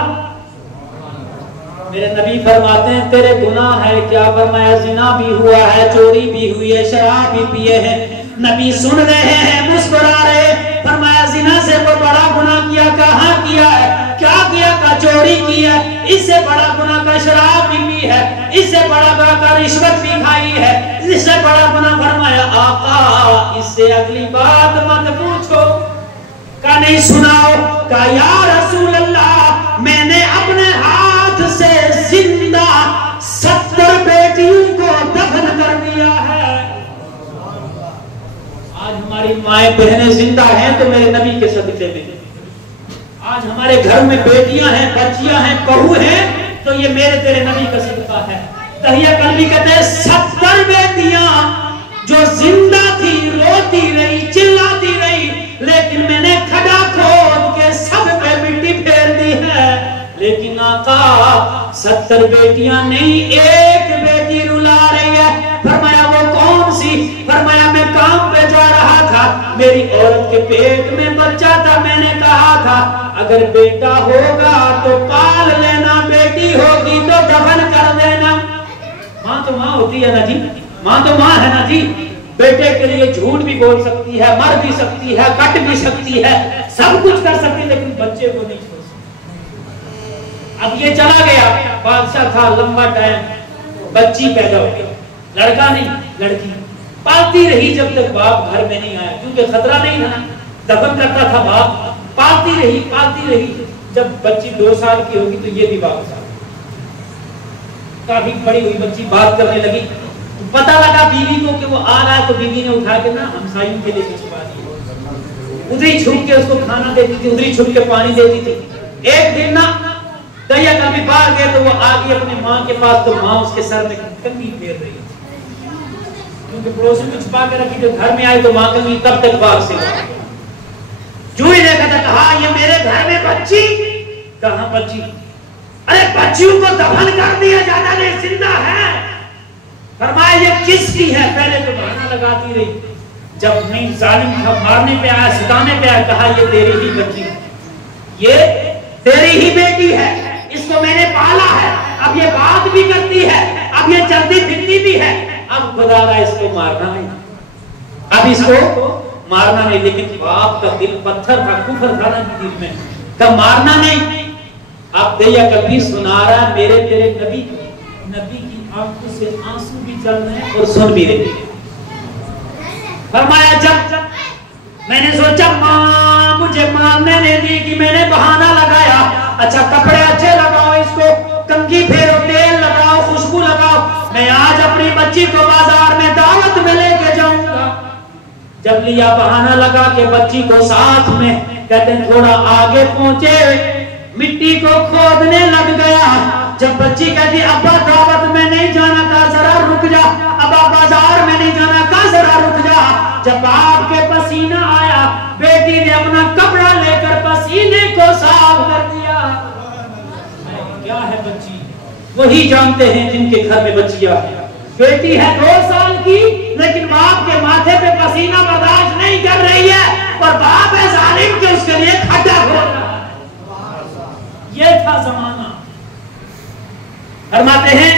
मेरे नबी फरमाते हैं तेरे गुनाह है क्या? फरमाया ज़िना भी हुआ है, चोरी भी हुई है, शराब भी पिए हैं। नबी सुन रहे हैं, मुस्कुरा रहे। फरमाया ज़िना से वो बड़ा गुनाह किया, कहाँ किया है? क्या किया? का चोरी की है। इससे बड़ा गुनाह का शराब भी पी है, इससे बड़ा गुनाह का रिश्वत भी खाई है, इससे बड़ा गुनाह। फरमाया आका इससे अगली बात मत पूछो। का नहीं सुनाओ? का या रसूल अल्लाह मैंने अपने हाथ से जिंदा 70 बेटियों को दफन कर दिया है। आज हमारी माएं बहनें जिंदा हैं तो मेरे नबी के सदक़े में। आज हमारे घर में बेटियां हैं, बच्चियां हैं, बहू हैं, तो ये मेरे तेरे नबी का सदका है। तहिया कल्बी कहते हैं 70 बेटियां जो जिंदा थी, रोती रही, चिल्लाती रही, लेकिन मैंने खड़ा खोद के सब पे मिट्टी फेर दी है। लेकिन आका 70 बेटियां नहीं, एक बेटी रुला रही है। फरमाया वो कौन सी? फरमाया मैं काम पे जा रहा था, मेरी औरत के पेट में बच्चा था, मैंने कहा था अगर बेटा होगा तो पाल लेना, बेटी होगी तो दफन कर देना। माँ तो माँ होती है ना जी, माँ तो माँ है ना जी। बेटे के लिए झूठ भी बोल सकती है, मर भी सकती है, कट भी सकती है, सब कुछ कर सकती है, लेकिन बच्चे को नहीं छोड़ सकती। अब ये चला गया, बादशाह था, लंबा टाइम, बच्ची पैदा हो गई, लड़का नहीं लड़की। पालती रही जब तक बाप घर में नहीं आया, क्योंकि खतरा नहीं था, दफन करता था बाप। पालती रही। जब बच्ची 2 साल की होगी तो ये भी वापस आ गई। काफी बड़ी हुई बच्ची, बात करने लगी, तो पता लगा बीवी को कि वो आ रहा है, तो बीवी ने उठा के ना हमसायों के लिए भिजवा दी। उधरी छुप के उसको खाना देती थी, उधरी छुप के पानी देती थी। एक दिन ना दरिया कभी बाहर गए तो वो आ गई अपनी माँ के पास, तो माँ उसके सर में कंघी फेर रही थी, क्योंकि पड़ोसी को छुपा के रखी। जब घर में आई तो माँ कंघी तब तक बाहर से जो ही देखा था, कहा ये मेरे घर में बच्ची। कहाँ बच्ची? अरे बच्चियों को दफन कर दिया जाता नहीं, जिंदा है। फरमाया ये किसकी है? पहले तो बहाना लगाती रही, जब नहीं जालिम था, मारने पे आया, सिताने पे आया, कहा ये तेरी ही बच्ची, ये तेरी ही बेटी है, इसको मैंने पाला है, अब ये बात भी करती है, अब ये चलती फिरती भी है, अब खुदा रहा इसको मारना नहीं, अब इसको मारना नहीं। लेकिन बाप का दिल पत्थर था, कुफर था ना दिल में, कब मारना नहीं। आप दैया कभी सुना रहा मेरे तेरे नबी की आंखों से आंसू भी चल रहे हैं और सुन भी रहे। फरमाया जब मैंने सोचा माँ मुझे मारने नहीं दी कि मैंने बहाना लगाया, अच्छा कपड़े अच्छे लगाओ, इसको कंघी फेरो, तेल लगाओ, खुशबू लगाओ, मैं आज अपनी बच्ची को बाजार में दावत में लेके जाऊंगा। जब लिया बहाना लगा के बच्ची को साथ में, कहते हैं थोड़ा आगे पहुंचे, मिट्टी को खोदने लग गया। जब बच्ची कहती अब्बा दावत में नहीं जाना, का जरा रुक जा, अब्बा बाजार में नहीं जाना, का जरा रुक जा। जब बाप के पसीना आया, बेटी ने अपना कपड़ा लेकर पसीने को साफ कर दिया। क्या है बच्ची? वही जानते हैं जिनके घर में बच्चियां हैं। बेटी है 2 साल की, लेकिन बाप के माथे पे पसीना बर्दाश्त नहीं कर रही है, और बाप है जालिम के उसके लिए खड्डा खोद रहा है। ये था जमाना। फरमाते हैं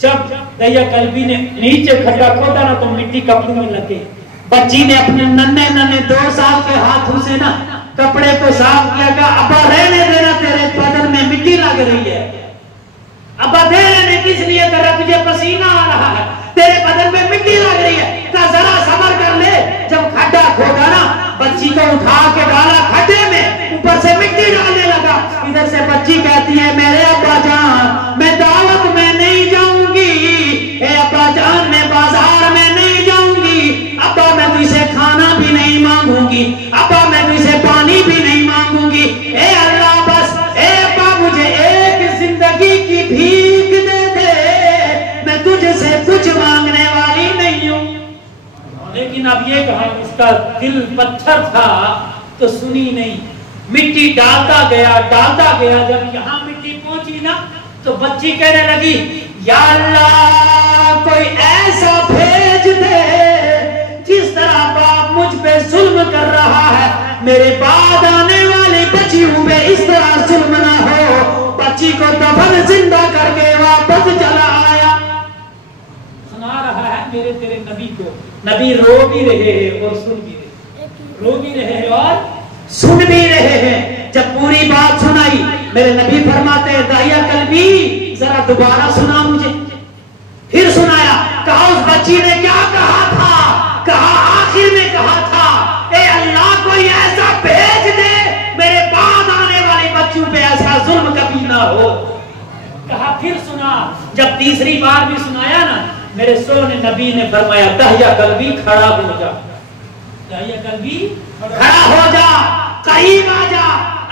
जब दैया कल्बी ने नीचे खड्डा खोदा ना, तो मिट्टी कपड़ों में लगे। बच्ची ने अपने नन्हे 2 साल के हाथों से ना कपड़े को साफ किया, कहा अब्बा रहने देना, तेरे बदन में मिट्टी लग रही है। अब्बा दे रहने किस लिए कर रहा, तुझे पसीना आ रहा है, तेरे बदन में मिट्टी लग रही है, का जरा सब्र कर ले। जब खड्डा खोदा ना, बच्ची को उठा के डाला खड्डे में, ऊपर से मिट्टी डालने लगा। इधर से बच्ची कहती है मेरे अब्बा जान मैं दावत में नहीं जाऊंगी, अब्बा जान मैं बाजार में नहीं जाऊंगी, अब्बा मैं तुझसे खाना भी नहीं मांगूंगी, अब्बा मैं तुझसे पानी भी नहीं मांगूंगी। ए अल्लाह बस अब्बा मुझे एक जिंदगी की भीख दे दे, मैं तुझसे कुछ मांगने वाली नहीं हूं। लेकिन अब ये कहा इसका का दिल पत्थर था तो सुनी नहीं, मिट्टी डालता गया। जब यहाँ मिट्टी पहुंची ना तो बच्ची कहने लगी, या अल्लाह कोई ऐसा भेज दे जिस तरह बाप मुझ पे जुल्म कर रहा है, मेरे बाद आने वाली बच्चियों पे इस तरह जुल्म ना हो। बच्ची को दफन जिंदा करके वापस चला आया। सुना रहा है मेरे तेरे नबी को। नबी रो भी रहे हैं और सुन भी रहे, रो भी रहे हैं और सुन भी रहे हैं। जब पूरी बात सुनाई, मेरे नबी फरमाते हैं, दाहिया कल्बी जरा दोबारा सुना मुझे। फिर सुनाया, कहा उस बच्ची ने क्या कहा था, कहा आखिर में कहा था, ए अल्लाह कोई ऐसा भेज दे मेरे बाद आने वाली बच्चों पे ऐसा जुल्म कभी ना हो। कहा फिर सुना। जब तीसरी बार भी सुनाया ना, मेरे सोने नबी ने फरमाया, दाहिया कल्बी खड़ा हो जा, दाहिया कल्बी खड़ा हो जा, करीब आ जा।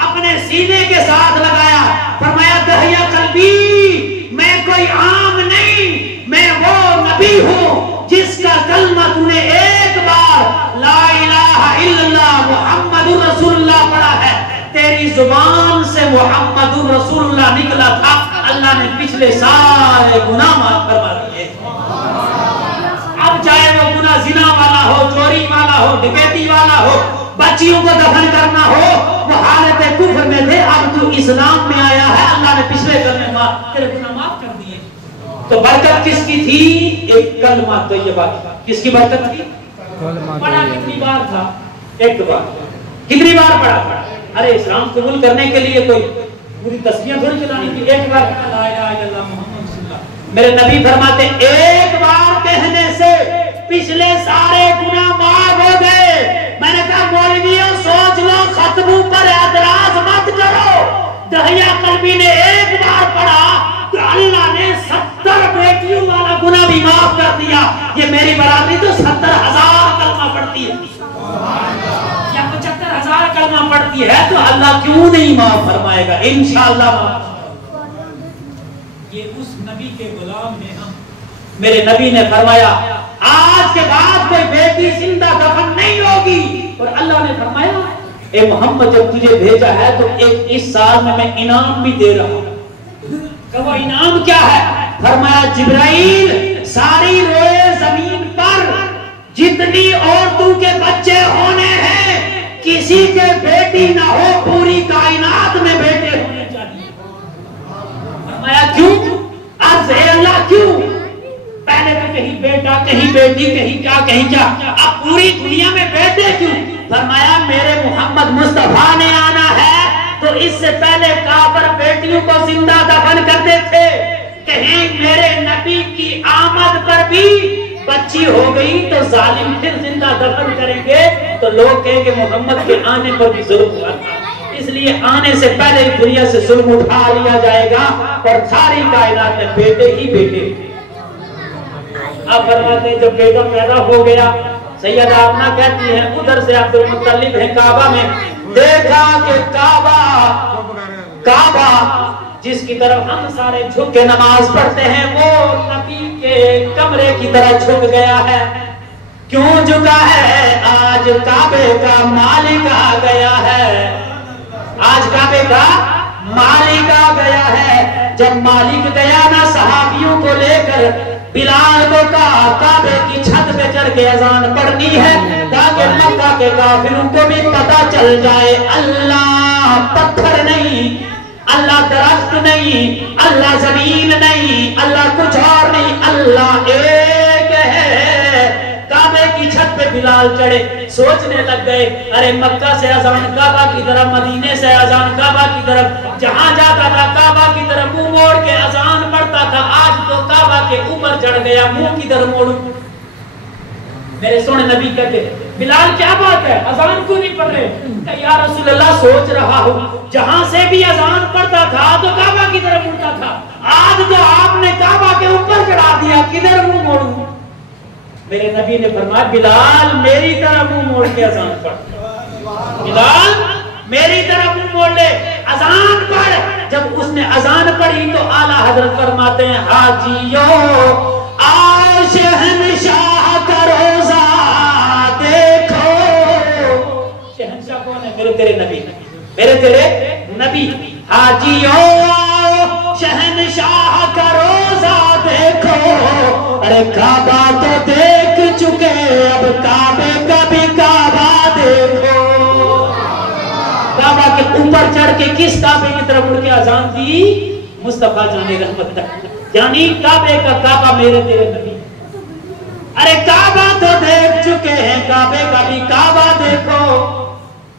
अपने सीने के साथ लगाया, फरमाया, दाहिया कल्बी मैं कोई आम नहीं, मैं वो नबी हूँ जिसका कलमा तूने एक बार ला इलाहा इल्लल्लाह मुहम्मदुर रसूलुल्लाह पढ़ा है, तेरी जुबान से मुहम्मदुर रसूलुल्लाह निकला था, अल्लाह ने पिछले सारे गुनाह माफ करवा दिए। अब चाहे वो गुनाह जिना वाला हो, चोरी वाला हो, डकैती वाला हो, बच्चियों को दफन करना हो, वो हालत कुफ्र में थे, अब तू इस्लाम में आया है, अल्लाह ने पिछले करने तेरे गुनाह माफ कर दिए। तो बरकत किसकी थी? एक कलमा तैयबा। किसकी बरकत थी? पढ़ा कितनी बार था? एक बार। कितनी बार पढ़ा? अरे इस्लाम कबूल करने के लिए कोई पूरी तस्बीह थोड़ी चलानी थी, एक बार ला इलाहा इल्लल्लाह मुहम्मद रसूलुल्लाह। मेरे नबी फरमाते, एक बार कहने से पिछले सारे गुनाह माफ हो गए। मैंने कहा मौलवियों सोच लो, खत्मों पर एतराज मत करो। दहिया कल्बी ने एक बार पढ़ा तो अल्लाह ने 70 बेटियों वाला गुनाह भी माफ कर दिया। ये मेरी बराबरी तो 70,000 कलमा पढ़ती है या 75,000 कलमा पढ़ती है, तो अल्लाह क्यों नहीं माफ फरमाएगा? इंशाअल्लाह। ये उस नबी के गुलाम हैं हम। मेरे नबी ने फरमाया, आज के बाद कोई बेटी जिंदा दफन नहीं होगी। और अल्लाह ने फरमाया, ए मोहम्मद जब तुझे भेजा है तो एक इस साल में मैं इनाम भी दे रहा हूं। वो इनाम क्या है? फरमाया, जिब्राइल सारी रोए जमीन पर जितनी औरतों के बच्चे होने हैं, किसी के बेटी ना हो, पूरी कायनात में बेटे होने चाहिए। फरमाया क्यों? अर्ज है अल्लाह क्यों? पहले तो कहीं बेटा, कहीं बेटी, कहीं क्या, कहीं क्या, अब पूरी दुनिया में बेटे क्यों? फरमाया, मेरे मोहम्मद मुस्तफा ने आना है तो इससे पहले काफिर बेटियों को जिंदा दफन करते थे। कहीं मेरे नबी की आमद पर भी बच्ची हो गई तो जालिम फिर जिंदा दफन करेंगे, तो लोग कहेंगे मोहम्मद के आने पर भी जुल्म हुआ था, इसलिए आने से पहले दुनिया से जुल्म उठा लिया जाएगा और सारी कायनात में बेटे ही बेटे। अब फरमाते हैं, जब बेटा पैदा हो गया, सैयदा आमना कहती है, उधर से अब्दुल मुत्तलिब है काबा में, देखा कि काबा जिसकी तरफ हम सारे झुक के नमाज पढ़ते हैं, वो नबी के कमरे की तरह झुक गया है। क्यों झुका है? आज काबे का मालिक आ गया है, आज काबे का मालिक आ गया है। जब मालिक गया ना, सहाबियों को लेकर बिलाल को कहा, काबे की छत पे चढ़ के अजान पढ़नी है ताकि मक्का के काफिरों को भी पता चल जाए, अल्लाह पत्थर नहीं, अल्लाह दरख्त नहीं, अल्लाह जमीन नहीं, अल्लाह कुछ और नहीं, अल्लाह एक है। काबे की छत पे बिलाल चढ़े, सोचने लग गए, अरे मक्का से अजान काबा की तरफ, मदीने से अजान काबा की तरफ, जहां जाता था काबा की तरफ मुंह मोड़ के अजान पढ़ता था, आज तो काबा के ऊपर चढ़ गया, मुंह किधर मोड़ूं? मेरे सोने नबी कहते, बिलाल क्या बात है, अजान क्यों नहीं पढ़ रहे? या रसूल अल्लाह, सोच रहा हूं, जहां से भी अजान पढ़ता था तो काबा की तरफ मुड़ता था, आज तो आपने काबा के ऊपर चढ़ा दिया, किधर मुंह मोड़ूं? मेरे नबी ने फरमाया, बिलाल मेरी तरफ मुंह मोड़ के अजान पढ़, बिलाल मेरी तरफ मुंह मोड़ ले, अजान पढ़। जब उसने अजान पढ़ी तो आला हजरत फरमाते हैं, हाजियो आओ शहंशाह का रोजा देखो, कौन है? मेरे तेरे नबी, मेरे तेरे नबी। हाजियों शहनशाह का रोजा देखो, अरे काबा तो देख चुके, अब काबे का भी काबा देखो। काबा के ऊपर चढ़ के किस काबे की तरफ मुड़ के अजान दी? मुस्तफा जाने रहमत तक, यानी काबे का काबा मेरे तेरे नबी। अरे काबा तो देख चुके हैं, काबे का भी काबा देखो।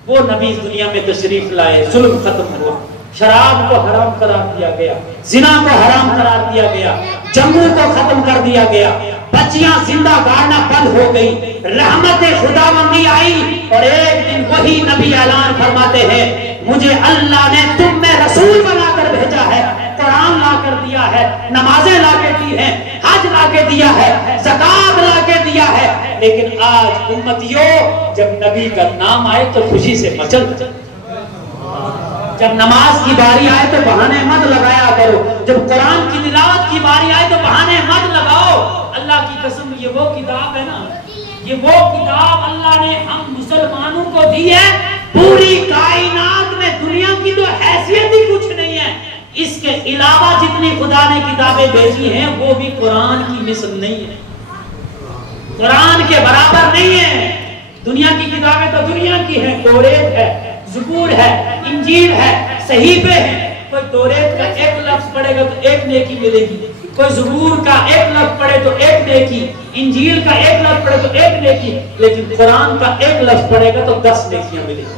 वो नबी इस दुनिया में तशरीफ लाए, जुल्म खत्म हुआ, शराब को हराम करार दिया गया, जिना को हराम करार दिया गया, जंगू को खत्म कर दिया गया, बच्चियां जिंदा गाड़ना बंद हो गई, रहमत खुदावंदी आई। और एक दिन वही नबी ऐलान फरमाते हैं, मुझे अल्लाह ने तुम में रसूल बनाकर भेजा है, कुरान ला कर दिया है, नमाजें ला के दी है, हज ला के दिया है, ज़कात ला के दिया है। लेकिन आज उम्मतियों, जब नबी का नाम आए तो खुशी से मचल, जब नमाज की बारी आए तो बहाने मत लगाया करो, जब कुरान की तिलावत की बारी आए तो बहाने मत लगाओ। अल्लाह की कसम, ये वो किताब है ना, ये वो किताब अल्लाह ने हम मुसलमानों को दी है। पूरी कायनात में दुनिया की तो हैसियत ही कुछ नहीं है, इसके अलावा जितनी खुदा ने किताबें भेजी हैं वो भी कुरान की मिसल नहीं है, कुरान के बराबर नहीं है। दुनिया की किताबें तो दुनिया की हैं, तौरात है, ज़बूर है, इंजील है, सहीफे हैं। कोई तौरात का एक लफ्ज पढ़ेगा तो एक नेकी मिलेगी, कोई ज़बूर का एक लफ्ज पढ़े तो एक नेकी, इंजील का एक लफ्ज पढ़े तो एक नेकी, लेकिन कुरान का एक लफ्ज पढ़ेगा तो 10 नेकियां मिलेगी।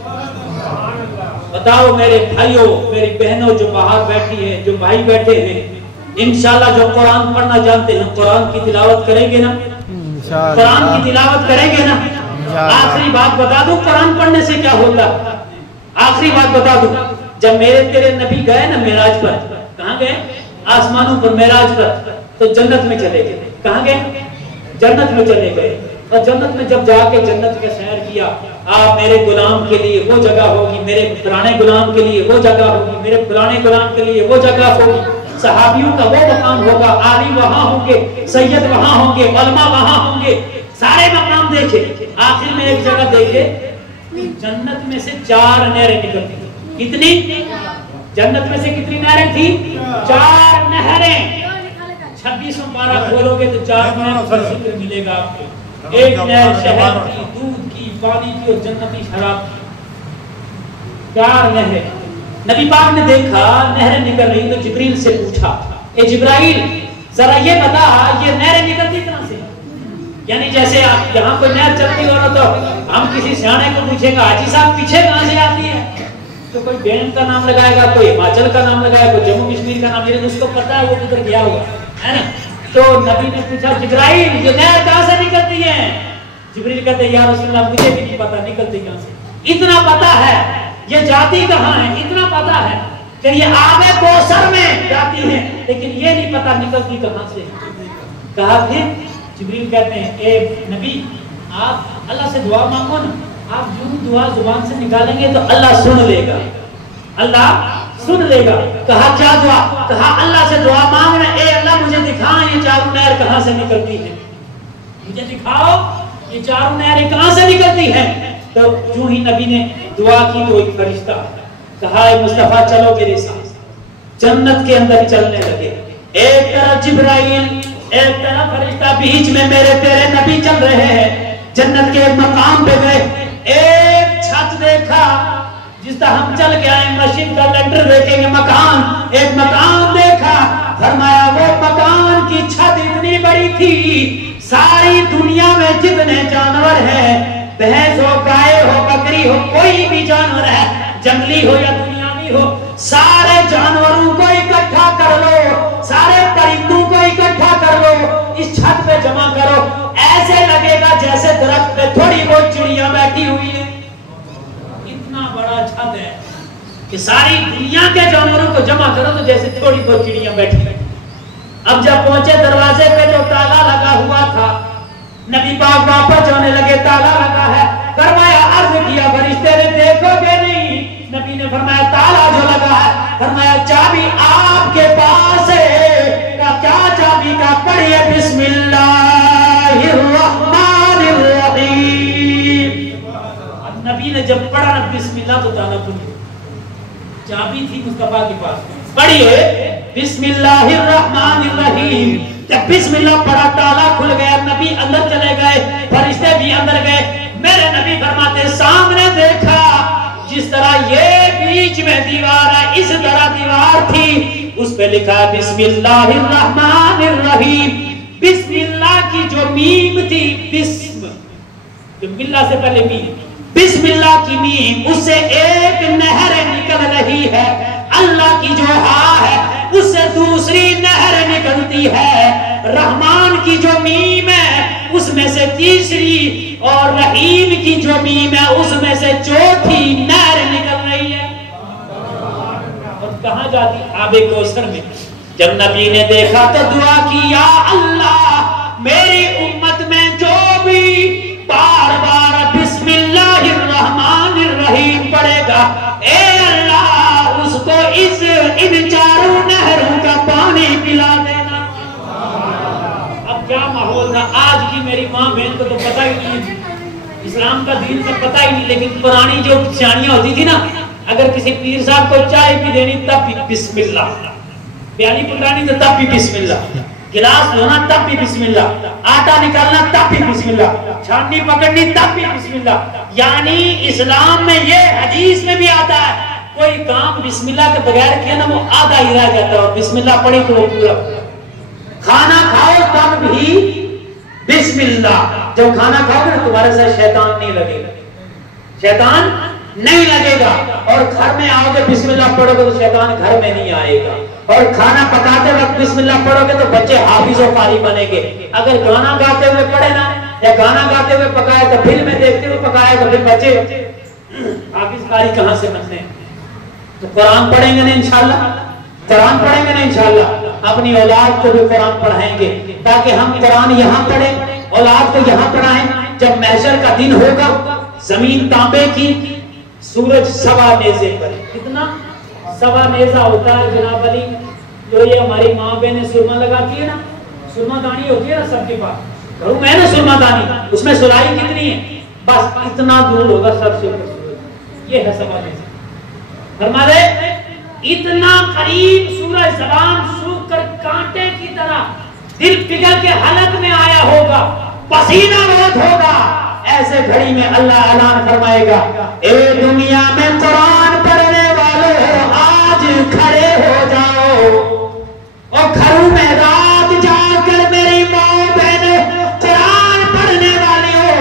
बताओ मेरे भाइयों, मेरी बहनों जो बाहर बैठी हैं, जो भाई बैठे हैं, इंशाल्लाह जो कुरान पढ़ना जानते हैं कुरान की तिलावत करेंगे ना, कुरान की तिलावत करेंगे ना। आखिरी बात बता दूं, कुरान पढ़ने से क्या होता, आखिरी बात बता दूं, जब मेरे तेरे नबी गए ना मेराज पर, कहाँ गए? आसमानों पर मेराज पर, तो जन्नत में चले गए। कहाँ गए? जन्नत में चले गए। और जन्नत में जब जाके जन्नत का सैर किया, आप मेरे गुलाम के लिए वो जगह होगी, मेरे पुराने गुलाम के लिए वो जगह होगी, मेरे पुराने गुलाम के लिए वो जगह होगी, सहाबियों का वो मकाम होगा, आली वहां होंगे, सैयद वहां होंगे, उलमा वहां होंगे, सारे मकाम देखे। आखिर में एक जगह देखे, जन्नत में से 4 नहरें निकलती थी। कितनी? जन्नत में से कितनी नहरें थी? 4 नहरें। 26 पारा खोलोगे तो 4 नहरों का जिक्र मिलेगा आपको। एक नहर शहद की, दूध की, पानी की और जन्नती शराब की। 4 नहरें। नबी पाक ने देखा नहरें निकल रही तो जिब्रील से पूछा, ए जिब्राइल जरा ये बता, ये नहरें निकलती कहां से? यानी जैसे आप यहाँ कोई नहर चलती हो ना तो हम किसी सियाने को पूछेगा, हाजी साहब पीछे कहां से आती है? तो कोई बेन का नाम लगाएगा, कोई हिमाचल का नाम लगाएगा, कोई जम्मू कश्मीर का नाम, लेकिन उसको पता है वो किधर गया होगा, है ना। तो नबी ने पूछा, जिब्राइल ये नहर कहां से निकलती है? जिब्रील कहते, या रसूलल्लाह मुझे भी नहीं पता निकलती कहां से। इतना पता है ये जाती कहां है, इतना पता है कि ये आगे कौसर में जाती है, लेकिन ये नहीं पता निकलती कहां से। कहा फिर जिब्रील कहते हैं, ए नबी आप अल्लाह से दुआ मांगो ना, आप जो दुआ जुबान से निकालेंगे तो अल्लाह सुन लेगा, अल्लाह सुन लेगा। कहा क्या दुआ? कहा अल्लाह से दुआ मांगना, ए अल्लाह मुझे दिखा ये 4 नहर कहां से निकलती है, मुझे दिखाओ ये 4 नहरें कहां से निकलती हैं। तो यूं ही नबी ने दुआ की तो एक फरिश्ता कहा, मुस्तफा चलो मेरे साथ। जन्नत के अंदर चलने लगे, एक तरफ जिब्राइल, एक तरफ फरिश्ता, बीच में मेरे तेरे नबी चल रहे हैं। जन्नत के एक मकाम पे गए, एक छत देखा जिसका हम चल के आए, मस्जिद का लेंटर देखेंगे, मकान, एक मकान देखा। फरमाया वो मकान की छत इतनी बड़ी थी, सारी दुनिया में जितने जानवर हैं, भैंस हो, गाय हो, बकरी हो, कोई भी जानवर है, जंगली हो या दुनियावी हो, सारे जानवरों को इकट्ठा कर लो, सारे परिंदों को इकट्ठा कर लो, इस छत पे जमा करो, ऐसे लगेगा जैसे दरख्त पे थोड़ी बहुत चिड़िया बैठी हुई है। इतना बड़ा छत है कि सारी दुनिया के जानवरों को जमा करो तो जैसे थोड़ी बहुत चिड़िया बैठी है। अब जब पहुंचे दरवाजे पे तो ताला लगा हुआ था, नबी पाक वापस जाने लगे, ताला लगा है। फरमाया, अर्ज किया फरिश्ते ने, देखोगे नहीं? नबी ने फरमाया, ताला जो लगा है, फरमाया चाबी आपके पास है। का क्या चाबी का? पढ़िए बिस्मिल्लाहिर्रहमानिर्रहीम। नबी ने जब पढ़ा ना बिस्मिल्लाह तो ताला खुल गया। चाबी थी मुस्तफा के पास, पढ़िए बिस्मिल्लाहिर्रहमानिर्रहीम। जब बिस्मिल्लाह पढ़ा ताला खुल गया, नबी अंदर चले गए, फरिश्ते भी अंदर गए। मेरे नबी फरमाते सामने देखा जिस तरह ये बीच में दीवार है इस तरह दीवार थी, उस पे लिखा बिस्मिल्लाहिर्रहमानिर्रहीम। बिस्मिल्लाह की जो मीम थी, बिस्म जो मिल्ला से पहले मीम, बिस्मिल्लाह की मीम, उससे एक नहर निकल रही है। अल्लाह की जो हा है उससे दूसरी नहर निकलती है। रहमान की जो मीम है उसमें से तीसरी, और रहीम की जो मीम है उसमें से चौथी नहर निकल रही है। और कहां जाती? आबे कौसर में। जब नबी ने देखा तो दुआ की, या अल्लाह मेरी उम्मत में जो भी बार बार बिस्मिल्लाहिर्रहमानिर्रहीम पढ़ेगा, ए अल्लाह उसको इन चारों नहरों का पानी पिला देना। अब क्या माहौल था। आज की मेरी माँ बहन को तो पता ही नहीं, इस्लाम का दीन तो पता ही नहीं, लेकिन पुरानी जो चानियां होती थी ना, अगर किसी पीर साहब को चाय भी देनी तब भी बिस्मिल्लाह, प्याली पुरानी तो तब भी बिस्मिल्लाह, गिलास धोना तब भी बिस्मिल्लाह, आटा निकालना तब भी बिस्मिल्लाह, छाननी पकड़नी तब भी बिस्मिल्लाह। यानी इस्लाम में ये हदीस में भी आता है, कोई काम बिस्मिल्लाह के बगैर किया ना वो आधा ही रह जाता है, और बिस्मिल्लाह पढ़ी तो वो पूरा। खाना खाओ तब भी बिस्मिल्लाह। जब खाना खाओगे ना तुम्हारे साथ शैतान नहीं लगेगा, शैतान नहीं लगेगा। और घर में आओगे बिस्मिल्लाह पढ़ोगे तो शैतान घर में नहीं आएगा। और खाना पकाते वक्त बिस्मिल्लाह पढ़ोगे तो बच्चे हाफिज और कारी बनेंगे। अगर गाना गाते हुए पढ़े ना, या गाना गाते हुए पकाए तो फिल्म देखते हुए पकाए तो फिर बच्चे हाफिज कारी कहां से बनते हैं? तो कुरान पढ़ेंगे ना इंशाल्लाह, कुरान पढ़ेंगे ना इंशाल्लाह, अपनी औलाद को भी कुरान पढ़ाएंगे, ताकि हम कुरान यहाँ पढ़े, औलाद को यहाँ पढ़ाएं। जब महशर का दिन होगा, जमीन तांबे की, सूरज सवा नेज़े पर। कितना? सवा नेज़ा होता है जनाब अली, जो ये हमारी माँ बहनें सुरमा लगाती है ना, सुरमा दानी होती है ना सबके पास, घरों में है ना सुरमा दानी, उसमें सुराई कितनी है? बस इतना दूर होगा सबसे ऊपर सूरज, ये है सवा नेज़ा। फरमा दे इतना करीब सूरज जबान सूख कर कांटे की तरह दिल पिघल के हलक में आया होगा, पसीना बहुत होगा। ऐसे घड़ी में अल्लाह ऐलान फरमाएगा, ए दुनिया में कुरान पढ़ने वालों आज खड़े हो जाओ, और घरों में रात जाकर मेरी माँ बहनों कुरान पढ़ने वाली हो,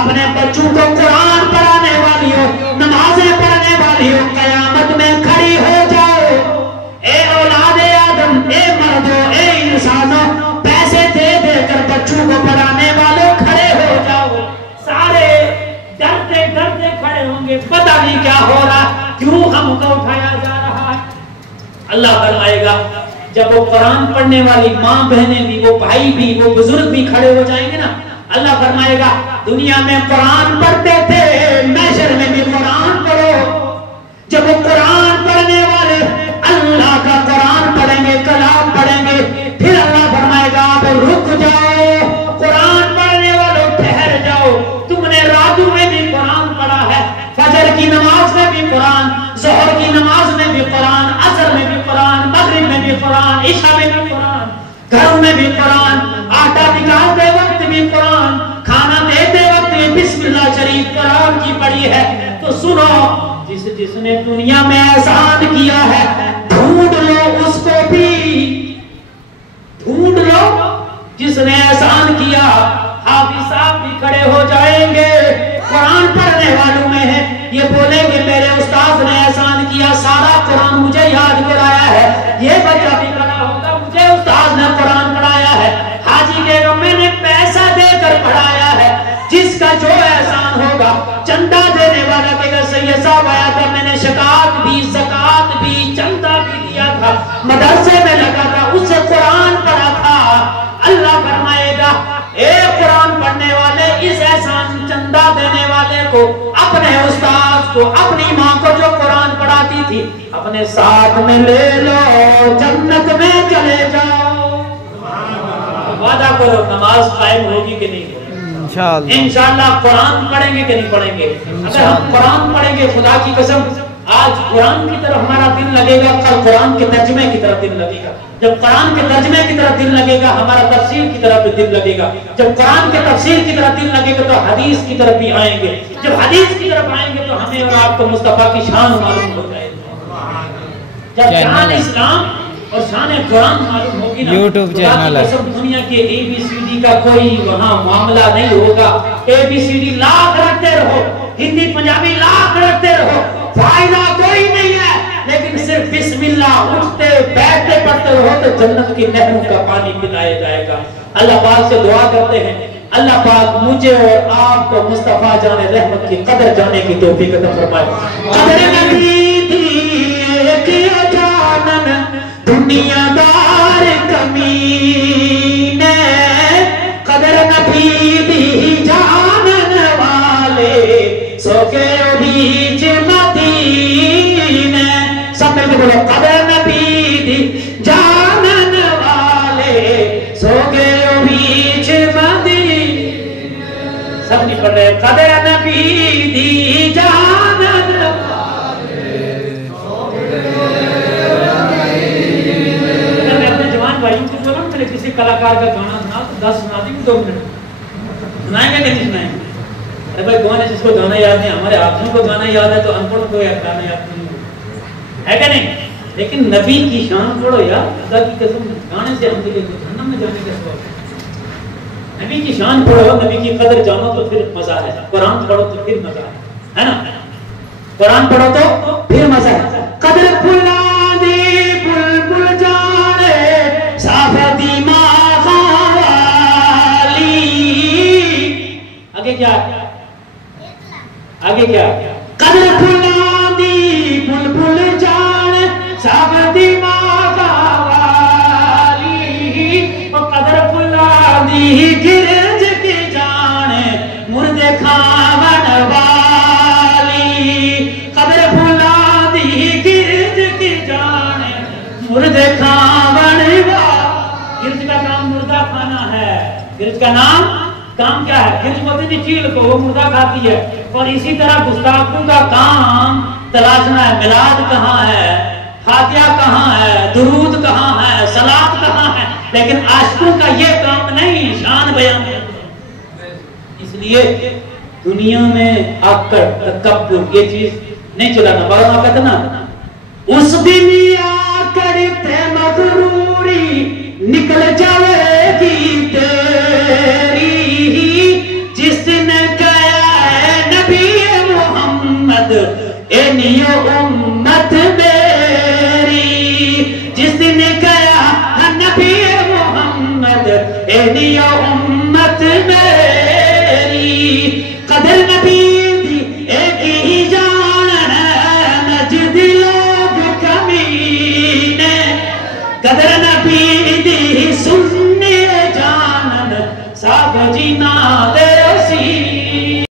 अपने बच्चों को कुरान पढ़ाने वाली हो, नमाजें पढ़ने वाली हो, कयामत में खड़ी हो जाओ। ए औलादे आदम, ए मर्दों, ए इंसानों, पैसे दे देकर बच्चों को पढ़ाने वालों खड़े हो जाओ। सारे डरते डरते खड़े होंगे, पता नहीं क्या हो रहा, क्यों हमको उठाया जा रहा है। अल्लाह फरमाएगा जब वो कुरान पढ़ने वाली माँ बहनें भी, वो भाई भी, वो बुजुर्ग भी खड़े हो जाएंगे ना, अल्लाह फरमाएगा दुनिया में कुरान पढ़ते थे, महशर में भी कुरान पढ़ो। जब वो कुरान पढ़ने वाले अल्लाह का कुरान पढ़ेंगे, कलाम पढ़ेंगे, फिर अल्लाह फरमाएगा आप रुक जाओ, कुरान पढ़ने वालों ठहर जाओ। तुमने रातों में भी कुरान पढ़ा है, फजर की नमाज में भी कुरान, ज़ोहर की नमाज में भी कुरान, असर में भी कुरान, मगरिब में भी कुरान, इशा में भी कुरान, घरों में भी कुरान, आटा निकालते वक्त भी कुरान, खाना देते वक्त भी बिस्मिल्लाह शरीफ कुरान की पढ़ी है। तो सुनो, जिसने दुनिया में एहसान किया है ढूंढ लो उसको भी, ढूंढ लो जिसने एहसान किया। हाफिज साहब भी खड़े हो जाएंगे, कुरान पढ़ने वालों में है, ये बोलेंगे मेरे उस्ताद ने एहसान किया, सारा कुरान मुझे याद कराया है। ये बच्चा भी खड़ा होगा, मुझे उस्ताद ने कुरान पढ़ाया है। हाजी कहेगा मैंने पैसा देकर पढ़ाया है। जिसका जो एहसान होगा, चंदा देने वाला कहेगा सैयद साहब आया था, मैंने शकात भी, ज़कात भी, चंदा भी दिया था, मदरसे में लगा था, उससे कुरान पढ़ा था। अल्लाह फरमाएगा ए कुरान पढ़ने वाले, इस एहसान चंदा देने वाले को, अपने उस्ताद को, अपनी माँ को जो कुरान पढ़ाती थी, अपने साथ में ले लो, जन्नत में चले जाओ। वादा करो नमाज कायम होगी कि नहीं होगी? इंशाअल्लाह इंशाअल्लाह कुरान पढ़ेंगे कि नहीं पढ़ेंगे? अगर हम कुरान पढ़ेंगे, खुदा की कसम आज कुरान की तरफ हमारा दिल लगेगा, कल कुरान के तर्जमे की तरफ दिल लगेगा। जब कुरान के तर्जमे की तरफ दिल लगेगा, हमारा तफसीर की तरफ भी दिल लगेगा। जब कुरान के तफसीर की तरफ दिल लगेगा तो हदीस की तरफ भी आएंगे। जब हदीस की तरफ आएंगे तो हमें और आपको मुस्तफा की शान मालूम हो जाएगी। जब शान इस्लाम और शान कुरान मालूम होगी ना, YouTube चैनल है। दुनिया के ABCD का कोई वहाँ मामला नहीं होगा। ABCD लाख रखते रहो, हिंदी पंजाबी लाख रखते रहो, फायदा कोई नहीं है। लेकिन सिर्फ बिस्मिल्लाह उठते बैठते पढ़ते रहो तो जन्नत की नहरों का पानी पिलाया जाएगा। अल्लाह पाक से दुआ करते हैं, अल्लाह पाक मुझे और आपको मुस्तफा जाने रहमत की कदर जाने की तौफीक अता फरमाए। कदर नबी दी जानन दुनियादार कमीने, कदर नबी दी जानन वाले सोके बीच मदीने। सब मिलके बोलो कदर नबी दी जानन वाले सोके बीच मदीने। सब नहीं पढ़ रहे। कदर नबी दी जानन मेरे किसी कलाकार का गाना सुना तो 10 सुना देंगे, 2 मिनट सुनाएंगे कि नहीं सुनाएंगे? अरे भाई कौन है जिसको गाना याद नहीं? हमारे आदमियों को गाना याद है तो अनपढ़ों को गाना याद नहीं है क्या नहीं? लेकिन नबी की शान पढ़ो यार, खुदा की कसम गाने से हम जहन्नम में जाने का सबब है। नबी की शान पढ़ो, नबी की कदर जानो तो फिर मजा है। कुरान पढ़ो तो फिर मजा है ना? कुरान पढ़ो तो फिर मजा है। कदर फुला दे बुलबुल जाने साफती मावाली। आगे क्या? आगे क्या? कदर फुला दी बुलबुल जाने साफती मावाली। कदर फुला दी गिरज की जाने मुर्दे खावन वाली। कदर फुला दी गिरज की जाने मुर्दे खावन वाली। गिरज का काम मुर्दा खाना है। गिरज का काम क्या है? गिरज बोलते नहीं चील को, वो मुर्दा खाती है। और इसी तरह गुस्ताखों का काम तलाशना है। मिलाद कहाँ है, फातिहा कहाँ है, दुरूद कहाँ है, सलात कहाँ है। लेकिन आशिकों का ये काम नहीं, शान बयान है। इसलिए दुनिया में आकर तकब्बुर ये चीज नहीं चलाना। मौलाना कहते ना, उस दिन आकर ते मगरूरी निकल जाएगी तेरी, जिसने कहा है नबी मोहम्मद ए नियो उम्मत मेरी। जिसने कहा है नबी मोहम्मद ए नियो उम्मत मेरी। कदर नबी दी एक ही जान है, नजद लोग कमीने। कदर नबी दी सुनने जानन साफ जीना दे सी।